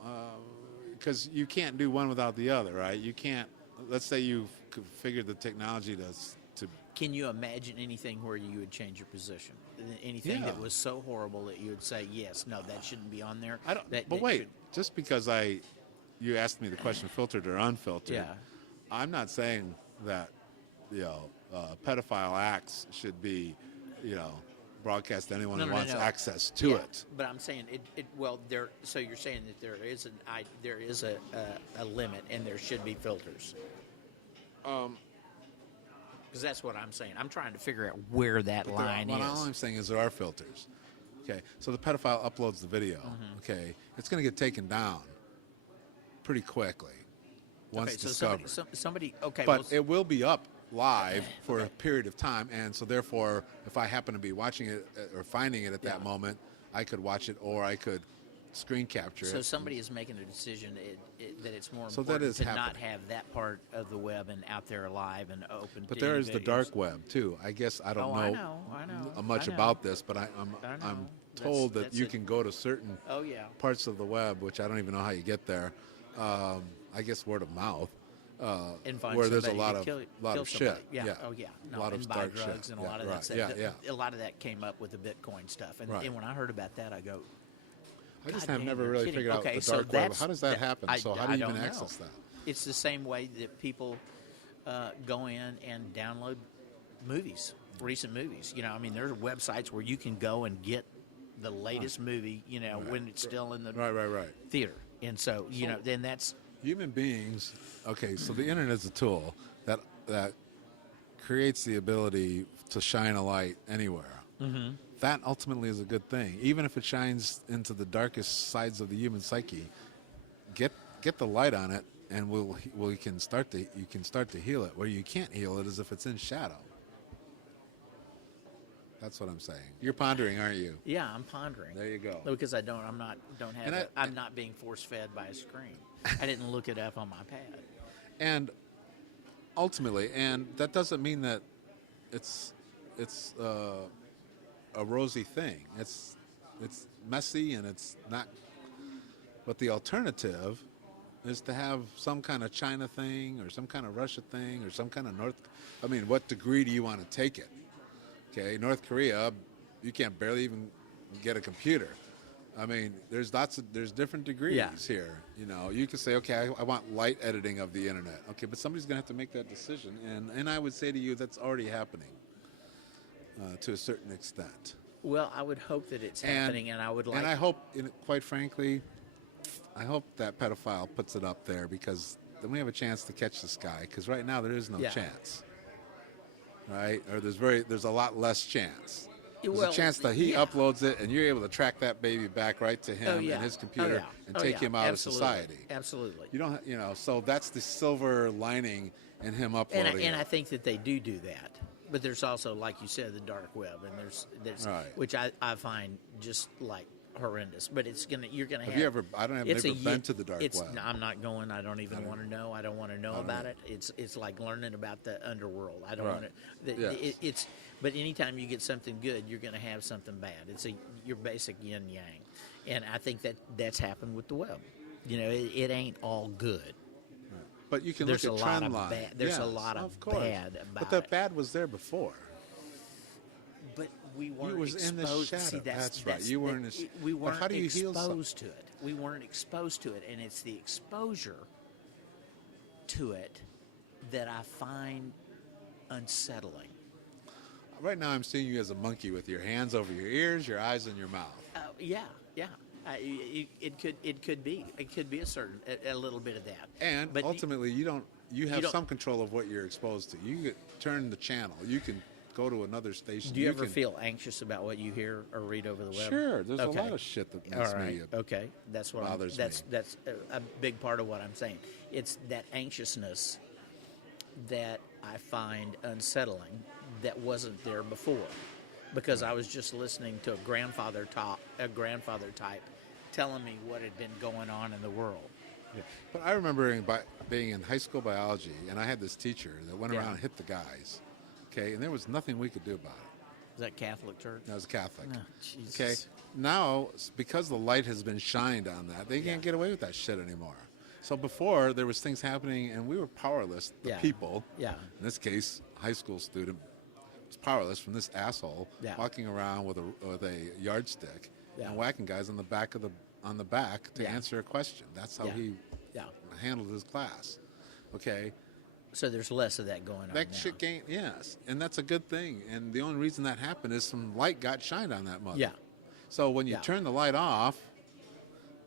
because you can't do one without the other, right? You can't. Let's say you've figured the technology to. can you imagine anything where you would change your position? Anything that Yeah. was so horrible that you would say, yes, no, that shouldn't be on there? I don't. That, But that wait, should- just because you asked me the question, filtered or unfiltered. Yeah. I'm not saying that pedophile acts should be, broadcast to anyone No, who no, no, wants no. access to Yeah, it. But I'm saying it. Well, there. So you're saying that there is a limit, and there should be filters. Because that's what I'm saying. I'm trying to figure out where that line All is. I'm saying is there are filters. Okay, so the pedophile uploads the video. Mm-hmm. Okay, it's going to get taken down pretty quickly once Okay, so discovered. somebody. Okay, But well, it will be up live for a period of time, and so therefore, if I happen to be watching it or finding it at that Yeah. moment, I could watch it or I could screen capture so it. somebody is making a decision that it's more So that important is to not happening. have that part of the web and out there live and open. But to there any is the videos. dark web too. I guess I don't Oh, know, I know. much I know. about this, but I I'm know. told that That's you it. can go to certain Oh yeah. parts of the web, which I don't even know how you get there. I guess word of mouth, And find where there's a somebody lot to of kill shit. somebody. Yeah. Oh yeah. a No, lot and of buy dark drugs shit. and a lot of right. that stuff. Yeah, yeah. A lot of that came up with the Bitcoin stuff, and, Right. and when I heard about that, I go, I just God have damn, never you're really kidding. figured out Okay, the so dark web. that's- How does that happen? So how do I you even don't know. access that? It's the same way that people go in and download movies, recent movies. I mean, there's websites where you can go and get the latest movie, when it's still in the Right. theater. And so, then that's Human beings. Okay, so the internet is a tool that creates the ability to shine a light anywhere. Mm-hmm. That ultimately is a good thing, even if it shines into the darkest sides of the human psyche. Get the light on it, and you can start to heal it. Where you can't heal it is if it's in shadow. That's what I'm saying. You're pondering, aren't you? yeah. I'm pondering. There you go. Because I'm not being force fed by a screen. I didn't look it up on my pad. And ultimately, and that doesn't mean that it's a rosy thing. It's messy and it's not. But the alternative is to have some kind of China thing or some kind of Russia thing or some kind of what degree do you want to take it? Okay, North Korea, you can't barely even get a computer. I mean, there's different degrees Yeah. here. You can say, okay, I want light editing of the internet. Okay, but somebody's going to have to make that decision, and I would say to you that's already happening to a certain extent. Well, I would hope that it's happening, and I would like. And I hope, quite frankly, I hope that pedophile puts it up there because then we have a chance to catch this guy. Because right now there is no Yeah. chance, right? Or there's a lot less chance. There's Well, a chance that he yeah. uploads it, and you're able to track that baby back right to him Oh, yeah. and his computer Oh, yeah. and Oh, take yeah. him out Absolutely. of society. Absolutely. You don't, so that's the silver lining in him uploading. And I it. think that they do that, but there's also, like you said, the dark web, and there's Right. which I find just like horrendous. But you're gonna have. Have you ever? I don't have it's never a been ye- to the dark it's, web. I'm not going. I don't even want to know. I don't want to know about it. It's like learning about the underworld. I don't Right. want to. Yes. It's. But anytime you get something good, you're going to have something bad. It's your basic yin yang, and I think that's happened with the web. It ain't all good. But you can There's look a at lot trend of line. bad. There's a Yes, lot of course. bad about But the it. bad was there before. But we weren't was in the exposed. shadow. See, That's right. You weren't We but weren't how do you heal some- exposed to it. We weren't exposed to it, and it's the exposure to it that I find unsettling. Right now, I'm seeing you as a monkey with your hands over your ears, your eyes in your mouth. Yeah. It could be a little bit of that. And but ultimately, you have don't- some control of what you're exposed to. You can turn the channel. You can go to another station. Do you ever can, feel anxious about what you hear or read over the web? Sure, there's Okay. a lot of shit that makes All right. me. Okay, that's what bothers that's me. that's a big part of what I'm saying. It's that anxiousness that I find unsettling that wasn't there before, because I was just listening to a grandfather type telling me what had been going on in the world. Yeah. But I remember being in high school biology, and I had this teacher that went Yeah. around and hit the guys. Okay, and there was nothing we could do about it. Is that Catholic Church? I was a Catholic. Oh, Jesus. Okay, now because the light has been shined on that, they can't get away with that shit anymore. So before there was things happening, and we were powerless. The Yeah. people, Yeah. in this case, high school student, was powerless from this asshole Yeah. walking around with a yardstick Yeah. and whacking guys on the back to Yeah. answer a question. That's how Yeah. he Yeah. handled his class. Okay, So there's less of that going on that now. shit gained, yes, and that's a good thing. And the only reason that happened is some light got shined on that mother. Yeah. So when you Yeah. turn the light off,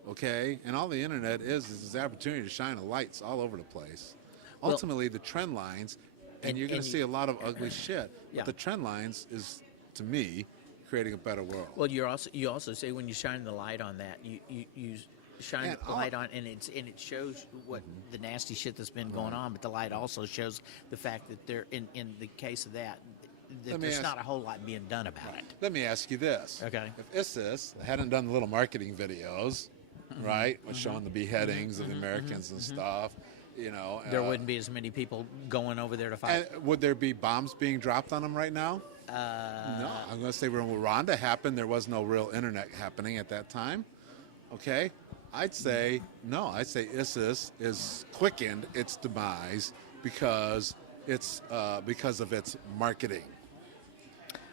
okay, and all the internet is this opportunity to shine the lights all over the place. Well- Ultimately, the trend lines, and you're going and to see a lot of ugly shit. Yeah. But the trend lines is, to me, creating a better world. Well, you also say when you shine the light on that, you shine And the light on, and it shows what the nasty shit that's been going on. But the light also shows the fact that there, in the case of that Let me there's ask- not a whole lot being done about it. Let me ask you this. Okay. If ISIS hadn't done the little marketing videos, right, with showing the beheadings of the Americans and stuff, you know. There wouldn't be as many people going over there to fight. And would there be bombs being dropped on them right now? No. I'm going to say when Rwanda happened, there was no real internet happening at that time. Okay? I'd say no. I'd say ISIS is quickened its demise because of its marketing.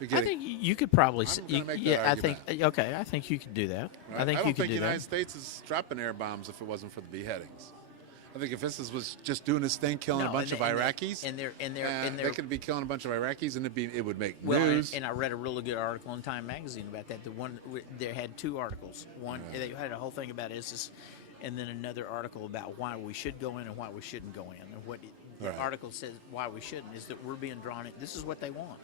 I think you could probably. I'm gonna make that yeah, I argument. think. Okay, I think you could do that. Right? I think don't you could think do the United that. States is dropping air bombs if it wasn't for the beheadings. I think if ISIS was just doing its thing, killing No, a bunch and of they- Iraqis, and they're they could be killing a bunch of Iraqis, and it would make Well, news. and I read a really good article in Time Magazine about that. The one they had two articles. One they had a whole thing about ISIS, and then another article about why we should go in and why we shouldn't go in. And what the Right. article says why we shouldn't is that we're being drawn in. This is what they want.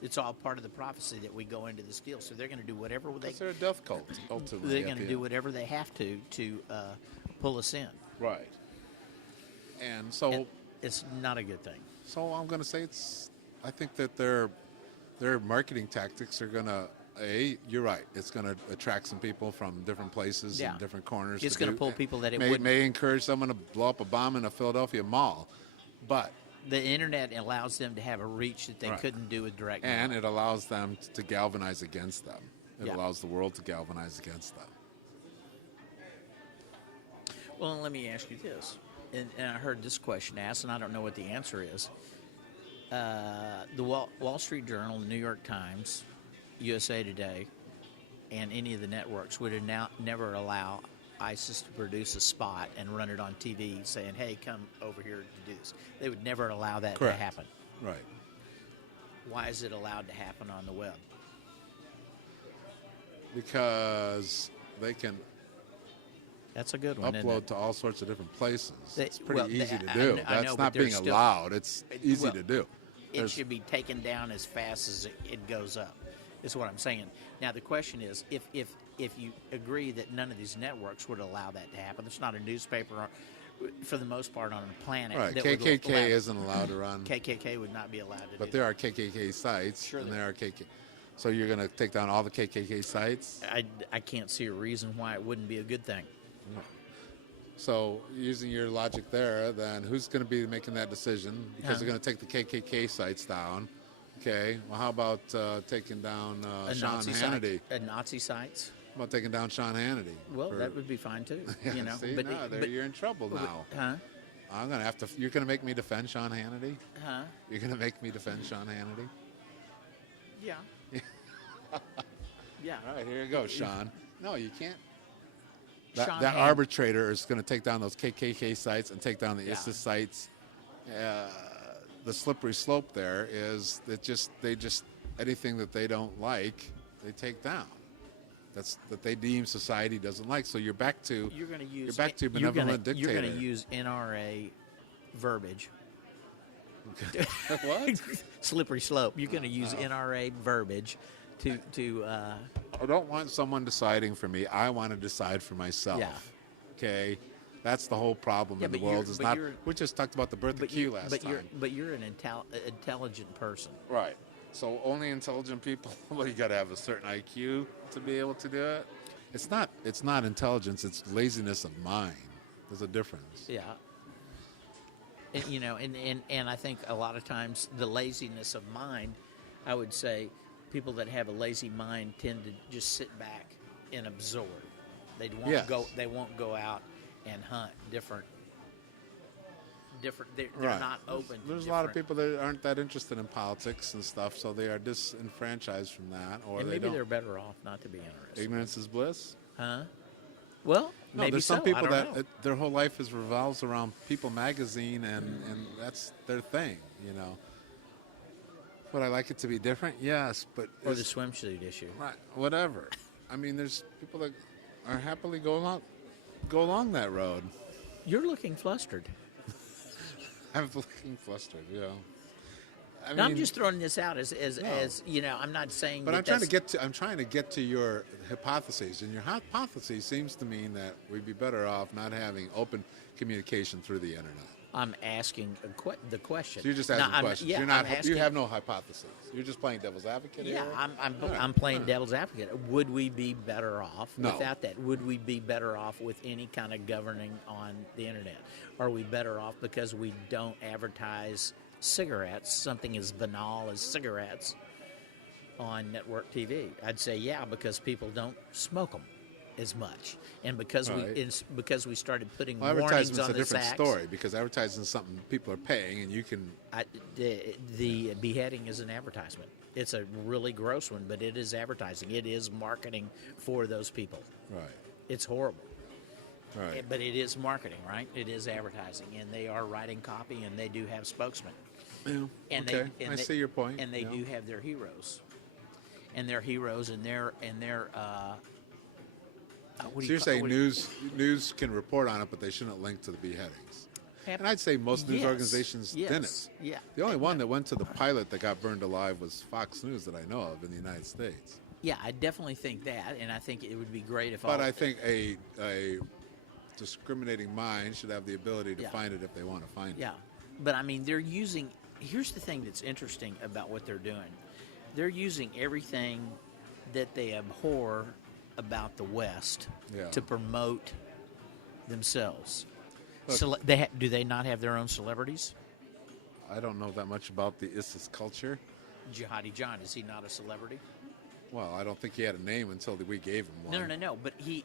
It's all part of the prophecy that we go into this deal. So they're going to do whatever they. They're a death cult, ultimately. They're at going to the do end. whatever they have to pull us in. Right. And so, And it's not a good thing. so I'm going to say I think that their marketing tactics are going to. You're right. It's going to attract some people from different places Yeah. and different corners. It's going to pull people that it may, wouldn't. may encourage someone to blow up a bomb in a Philadelphia mall, but The internet allows them to have a reach that they Right. couldn't do with direct. and mail. it allows them to galvanize against them. It Yeah. allows the world to galvanize against them. Well, let me ask you this, and I heard this question asked, and I don't know what the answer is. The Wall Street Journal, the New York Times, USA Today, and any of the networks would never allow ISIS to produce a spot and run it on TV saying, hey, come over here to do this. They would never allow that Correct. to happen. Right. Why is it allowed to happen on the web? Because they can That's a good one. isn't upload it? to all sorts of different places. They- It's pretty well, easy they- to I do. know, That's but not there's being still- allowed. It's easy well, to do. It There's- should be taken down as fast as it goes up, is what I'm saying. Now, the question is, if you agree that none of these networks would allow that to happen, there's not a newspaper, for the most part, on the planet. Right. That would KKK allow- isn't allowed to run, KKK would not be allowed to but do there are KKK sites, Sure and there there are KKK. So you're going to take down all the KKK sites? that. I can't see a reason why it wouldn't be a good thing. So using your logic there, then who's going to be making that decision? Because Huh? they're going to take the KKK sites down. Okay. Well, how about taking down Sean Hannity? Nazi sites? How about taking down Sean Hannity? Well, For- that would be fine too. You know, See, but, no, you're in trouble now. huh? I'm going to have to. You're going to make me defend Sean Hannity? Huh? You're going to make me defend Sean Hannity? Yeah. Yeah. All right, here you go, Sean. No, you can't. Sean That Hannity- arbitrator is going to take down those KKK sites and take down the Yeah. ISIS sites. The slippery slope there is that they just anything that they don't like, they take down. That they deem society doesn't like. So you're back to You're going to use. you're back to benevolent You're dictator. going to use NRA verbiage What? Slippery slope. You're going to use NRA verbiage to I don't want someone deciding for me. I want to decide for myself. Yeah. Okay? That's the whole problem Yeah, in the but world. you're- Is but not. you're- We just talked about the birth of Q last time. You're an intelligent person. Right. So only intelligent people. Well, you got to have a certain IQ to be able to do it. It's not. It's not intelligence. It's laziness of mind. There's a difference. Yeah. And, you know, and I think a lot of times the laziness of mind, I would say people that have a lazy mind tend to just sit back and absorb. They won't Yes. go. They won't go out and hunt different. They're Right. not open. There's to a lot of different- people that aren't that interested in politics and stuff, so they are disenfranchised from that, or And they maybe don't. they're better off not to be interested. Ignorance is bliss. Huh? Well, No, maybe there's some so. people I don't know. their whole life is revolves around People magazine, and that's their thing, you know. Would I like it to be different? Yes, but Or the it's- swimsuit issue. right, whatever. I mean, there's people that are happily go along that road. You're looking flustered. I'm looking flustered, yeah. I No, I'm mean, just throwing this out as No. you know. I'm not saying. But that I'm trying to get to your hypotheses, and your hypothesis seems to mean that we'd be better off not having open communication through the internet. I'm asking the question. So you're just No, asking I'm- questions. Yeah, You're not. I'm asking, You have no hypothesis. You're just playing devil's advocate Yeah, here. I'm playing devil's advocate. Would we be better off No. without that? Would we be better off with any kind of governing on the internet? Are we better off because we don't advertise cigarettes, something as banal as cigarettes, on network TV? I'd say yeah, because people don't smoke them as much, and because Right. because we started putting Well, warnings advertisement's on a the different sacks. story because advertising is something people are paying, and you can. The beheading is an advertisement. It's a really gross one, but it is advertising. It is marketing for those people. Right. It's horrible. Right. But it is marketing, right? It is advertising, and they are writing copy, and they do have spokesmen. Yeah. And Okay. they, I see your point. And they yeah. do have their heroes, and their heroes, and their what do So you you're call- saying what- news can report on it, but they shouldn't link to the beheadings. And I'd say most news Yes, organizations yes, didn't. yeah. The only one that went to the pilot that got burned alive was Fox News that I know of in the United States. Yeah, I definitely think that, and I think it would be great if. But all, I think a discriminating mind should have the ability to Yeah. find it if they want to find it. Yeah, but I mean, they're using. Here's the thing that's interesting about what they're doing. They're using everything that they abhor about the West Yeah. to promote themselves. Look- Do they not have their own celebrities? I don't know that much about the ISIS culture. Jihadi John, is he not a celebrity? Well, I don't think he had a name until we gave him one. No. But he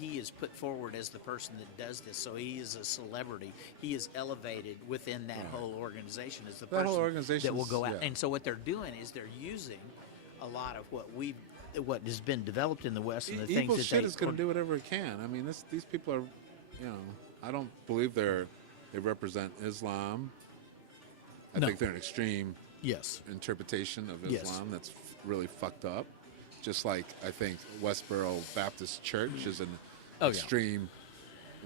is put forward as the person that does this, so he is a celebrity. He is elevated within that whole organization as the That whole person organization's- that will go out. yeah. And so what they're doing is they're using a lot of what has been developed in the West and the things Evil that shit they is going to do whatever it can. I mean, these people are, I don't believe they represent Islam. I No. think they're an extreme Yes. interpretation of Yes. Islam that's really fucked up. Just like I think Westboro Baptist Church is an Oh, yeah. extreme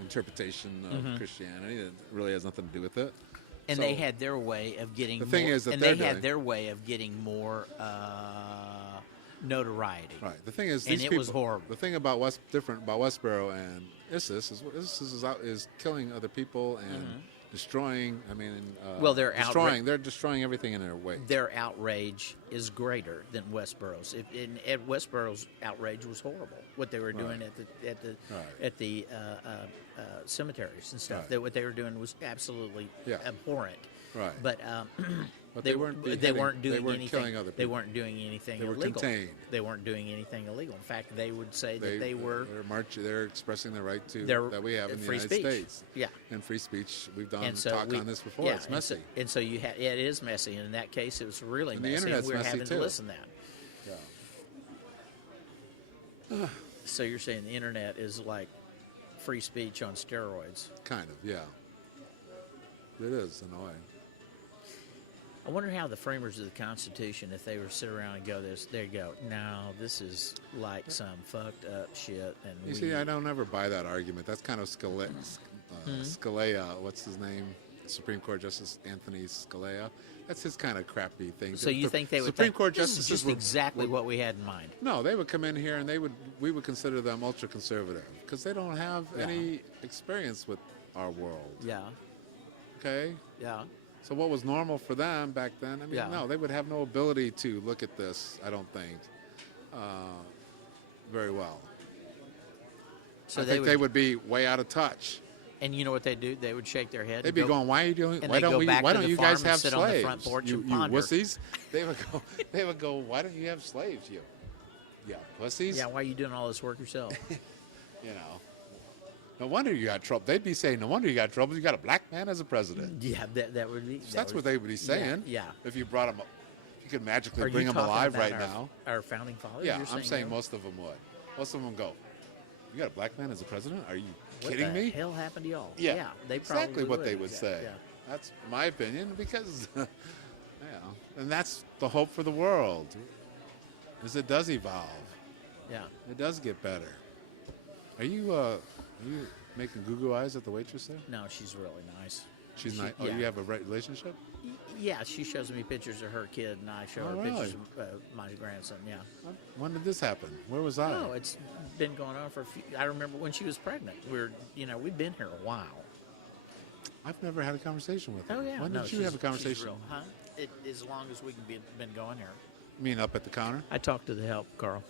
interpretation of Christianity that really has nothing to do with it. And So- they had their way of getting The thing more, is that and they're they had doing- their way of getting more notoriety. Right. The thing is, And these it people, was horrible. The thing about different about Westboro and ISIS is killing other people and destroying. I mean, Well, they're They're destroying everything in their way. Their outrage is greater than Westboro's. At Westboro's outrage was horrible. What they were doing Right. at the cemeteries and stuff. Right. That what they were doing was absolutely Yeah. abhorrent. Right. But But they they weren't They beheading- weren't doing they weren't anything. killing other They people. weren't doing anything They were illegal. contained. They weren't doing anything illegal. In fact, they would say that they were. They're expressing the right to Their that we have in the free United speech. States. Yeah. And free speech. We've done And so talk on this before. yeah, It's messy. And so you had it is messy. And in that case, it was really And the messy. internet's we were messy, having too. to listen to that. Yeah. So you're saying the internet is like free speech on steroids? Kind of. Yeah. It is in a way. I wonder how the framers of the Constitution, if they were to sit around and go, there you go. No, this is like some fucked up shit. And You see, I don't ever buy that argument. That's kind of Scalia. What's his name? Supreme Court Justice Anthony Scalia. That's his kind of crappy thing. So you think they would Supreme think, Court this is justices just would- exactly would- what we had in mind? No, they would come in here and we would consider them ultra conservative because they don't have any experience with our world. Yeah, Okay. yeah. So what was normal for them back then? I mean, Yeah. no, they would have no ability to look at this. I don't think very well. So I think they would be way out of touch. And you know what they do? They would shake their head. They'd and be go, going, "Why are you doing? and Why they'd go don't we? back Why to don't the you farm guys and have sit on the slaves? front porch you, and you ponder." wussies." They would go. They would go. Why don't you have slaves? You pussies. Yeah, why are you doing all this work yourself? You know. No wonder you got trouble. They'd be saying, "No wonder you got trouble. You got a black man as a president." Yeah, that would be. That's what they would be saying. Yeah. If you brought them, if you could magically Are bring you them talking alive about right now. Our founding fathers? Yeah, You're I'm saying they- most of them would. Most of them go. You got a black man as a president? Are you What kidding the me? hell happened to y'all? Yeah, they exactly probably what they would Yeah, say. Yeah. That's my opinion because, and that's the hope for the world, is it does evolve. Yeah. It does get better. Are you making goo-goo eyes at the waitress there? No, she's really nice. She's She- not. Oh, yeah. you have a relationship? Yeah, she shows me pictures of her kid, and I show her Oh, pictures of my grandson. Yeah. When did this happen? Where was I? No, it's been going on for a few. I remember when she was pregnant. We've been here a while. I've never had a conversation with her. Oh yeah. When no, did you have a she's conversation? real, huh? As long as we've been going here. You mean up at the counter? I talked to the help, Carl.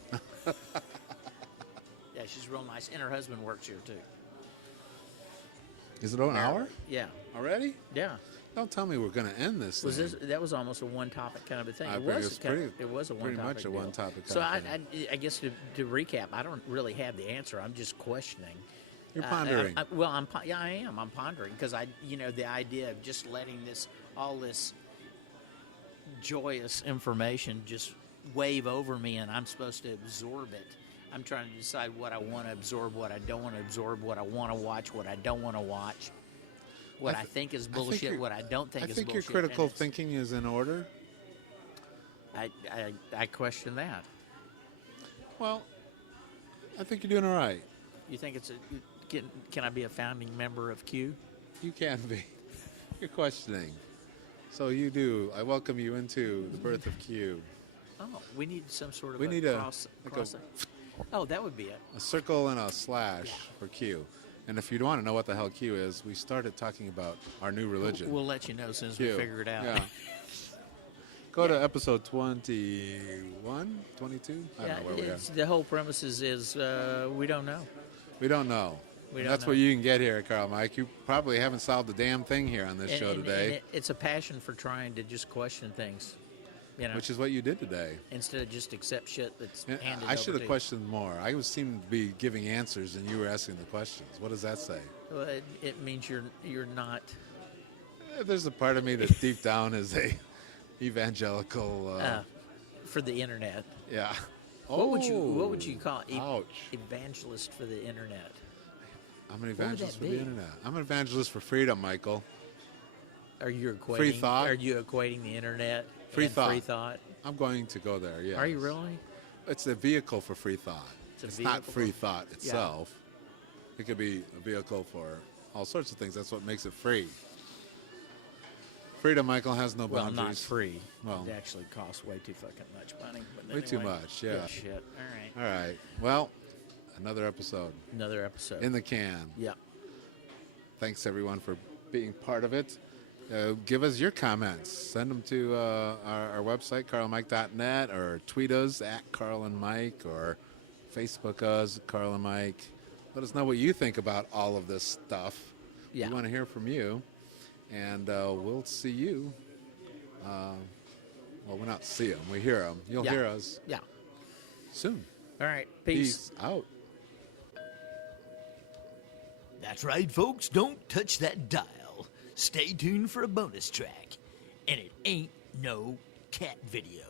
Yeah, she's real nice, and her husband works here too. Is it an hour Yeah. already? Yeah. Don't tell me we're going to end this. Was thing. that was almost a one topic kind of a thing? I It think was it's a kind pretty- it was a one pretty topic much a deal. one-topic So kind of I guess to recap, I don't really have the answer. I'm just questioning. You're pondering. I am. I'm pondering because the idea of just letting all this joyous information just wave over me, and I'm supposed to absorb it. I'm trying to decide what I want to absorb, what I don't want to absorb, what I want to watch, what I don't want to watch, what I think is bullshit, what I don't think is bullshit. I think your critical thinking is in order. I question that. Well, I think you're doing all right. You think can I be a founding member of Q? You can be. You're questioning. So you do. I welcome you into the birth of Q. Oh, we need some sort of We need a- cross. like cross oh, that would be it. A circle and a slash for Q. And if you want to know what the hell Q is, we started talking about our new religion. We'll let you know as soon as Q. we figure it out. Yeah. Go to episode 21, 22? I don't know where we are. The whole premise is we don't know. We don't know. We don't That's know. what you can get here at Carl Mike. You probably haven't solved a damn thing here on this show today, It's a passion for trying to just question things, which is what you did today. instead of just accept shit that's And handed I over should to have questioned more. I was seemed to be giving answers, and you were asking the questions. What does that say? you. Well, it means you're not. There's a part of me that deep down is a evangelical. For the internet. Yeah. What would you call Ouch. evangelist for the internet? I'm an would that evangelist for the be? internet. I'm an evangelist for freedom, Michael. Are you equating Free thought? Are you equating the internet Free and thought. free thought? I'm going to go there. Yes. Are you really? It's a vehicle for free thought. It's a It's not vehicle free for- thought itself. It could be a vehicle for all sorts of things. That's what makes it free. Freedom, Michael, has no Well, boundaries. not free. Well- it actually costs way too fucking much money. But Way too anyway, much, yeah. Shit. All right. All right. Well, another episode Another episode. in the can. Yep. Thanks, everyone, for being part of it. Give us your comments. Send them to our website, carlandmike.net, or tweet us at Carl and Mike, or Facebook us, Carl and Mike. Let us know what you think about all of this stuff. Yeah. We want to hear from you. And we'll see you. Well, we're not see them. We hear them. You'll Yeah. hear us Yeah. soon. All right. Peace. Peace out. That's right, folks. Don't touch that dial. Stay tuned for a bonus track. And it ain't no cat video.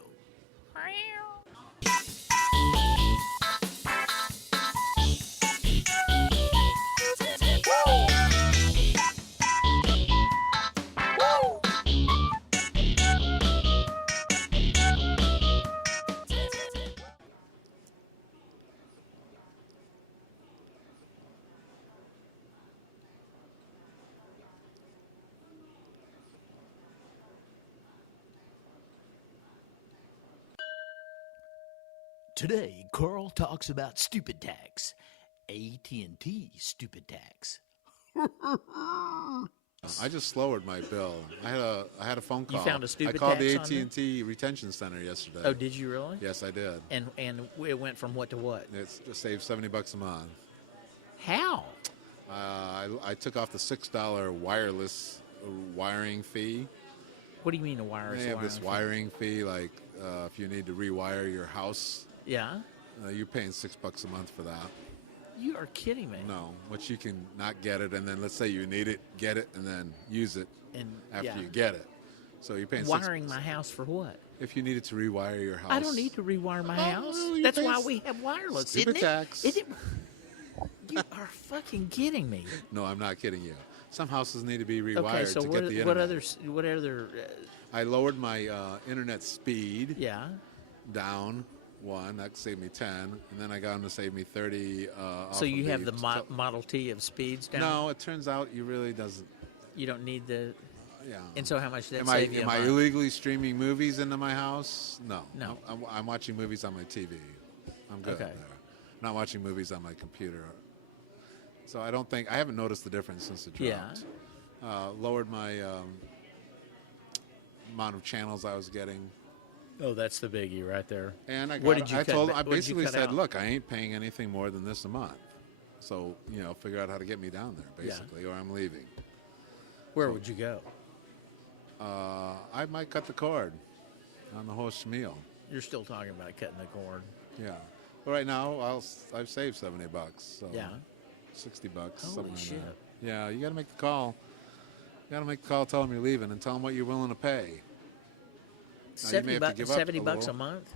Today, Carl talks about stupid tax. AT&T stupid tax. I just lowered my bill. I had a phone call. found a stupid I called tax the on there? AT&T retention center yesterday. Oh, did you really? Yes, I did. And it went from what to what? It's just saved $70 a month. How? I took off the $6 wireless wiring fee. What do you mean a wireless? They have this wiring? wiring fee, like if you need to rewire your house, Yeah. you're paying $6 a month for that. You are kidding me. No, which you can not get it, and then let's say you need it, get it, and then use it And after yeah. you get it. So you're paying Wiring $6 my house for what? if you needed to rewire your house. I don't need to rewire my house. you That's pay why we have wireless. stupid isn't it? tax. Is it? You are fucking kidding me. No, I'm not kidding you. Some houses need to be rewired Okay, so to what, get the what internet. other? I lowered my internet speed Yeah. down one. That saved me 10, and then I got them to save me 30. So you have the Model T of speeds down. No, it turns out you really doesn't. You don't need the. Yeah. And so how much did that Am I save you? am a I month? illegally streaming movies into my house? No. No. I'm watching movies on my TV. I'm good Okay. there. I'm not watching movies on my computer. So I haven't noticed the difference since it dropped. Yeah. Lowered my amount of channels I was getting. Oh, that's the biggie right there. And I What did you cut told ba- I what did you basically cut said, out? look, I ain't paying anything more than this a month. So, figure out how to get me down there, Yeah. basically, or I'm leaving. Where would you go? I might cut the cord on the whole schmeal. You're still talking about cutting the cord. Yeah. But right now, I've saved $70. So Yeah. $60. Holy something like shit. that. Yeah, you got to make the call. You got to make the call, tell them you're leaving, and tell them what you're willing to pay. Now, you may have to give up $70 a little. month.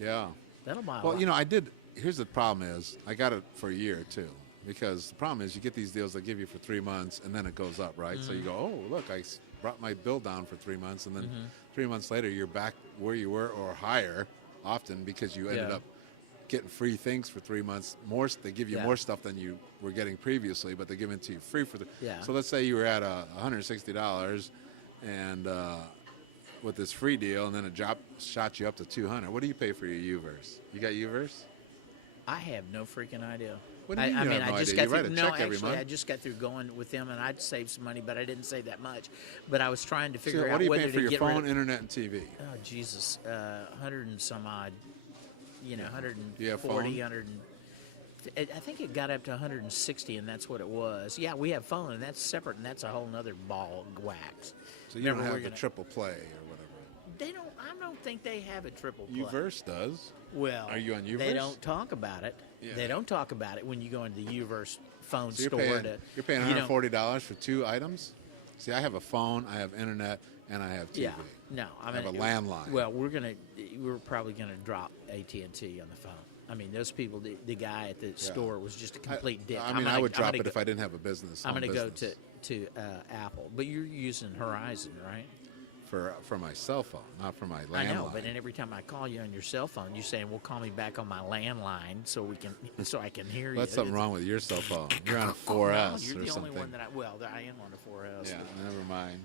Yeah. That'll buy. Well, I did. Here's the problem is I got it for a year too, because the problem is you get these deals they give you for 3 months and then it goes up, right? So you go, oh look, I brought my bill down for 3 months, and then 3 months later you're back where you were or higher, often because you ended Yeah. up getting free things for 3 months. More, they give you Yeah. more stuff than you were getting previously, but they give it to you free for the. Yeah. So let's say you were at $160 and. With this free deal, and then it shot you up to $200. What do you pay for your Uverse? You got Uverse? I have no freaking idea. What do you mean I you mean, have no I just idea? got You write through. a No, check every actually, month. I just got through going with them, and I'd saved some money, but I didn't save that much. But I was trying to So figure what out do you whether pay for to your get phone, rid of. internet, and TV? Oh Jesus, 100 and some odd. 140, Do you have phone? 100. I think it got up to 160, and that's what it was. Yeah, we have phone, and that's separate, and that's a whole nother ball of wax. So you don't Remember, have we're the gonna- triple play or whatever. They don't. I don't think they have a triple play. Uverse does. Well, Are you on They Uverse? don't talk about it. Yeah. They don't talk about it when you go into the Uverse phone So you're store. paying you don't- $140 for 2 items. See, I have a phone, I have internet, and I have TV. Yeah, no, I have a landline. Well, we're probably gonna drop AT&T on the phone. I mean, those people. The guy at the store was just a complete dick. I mean, I would drop it if I didn't have a business. I'm home gonna go business. to Apple, but you're using Horizon, right? for my cell phone, not for my landline. I know, but then every time I call you on your cell phone, you're saying, "Well, call me back on my landline so I can hear you." That's something wrong with your cell phone. You're on a Oh, 4S no, you're or the something. only one that I am on a 4S. Yeah, never mind.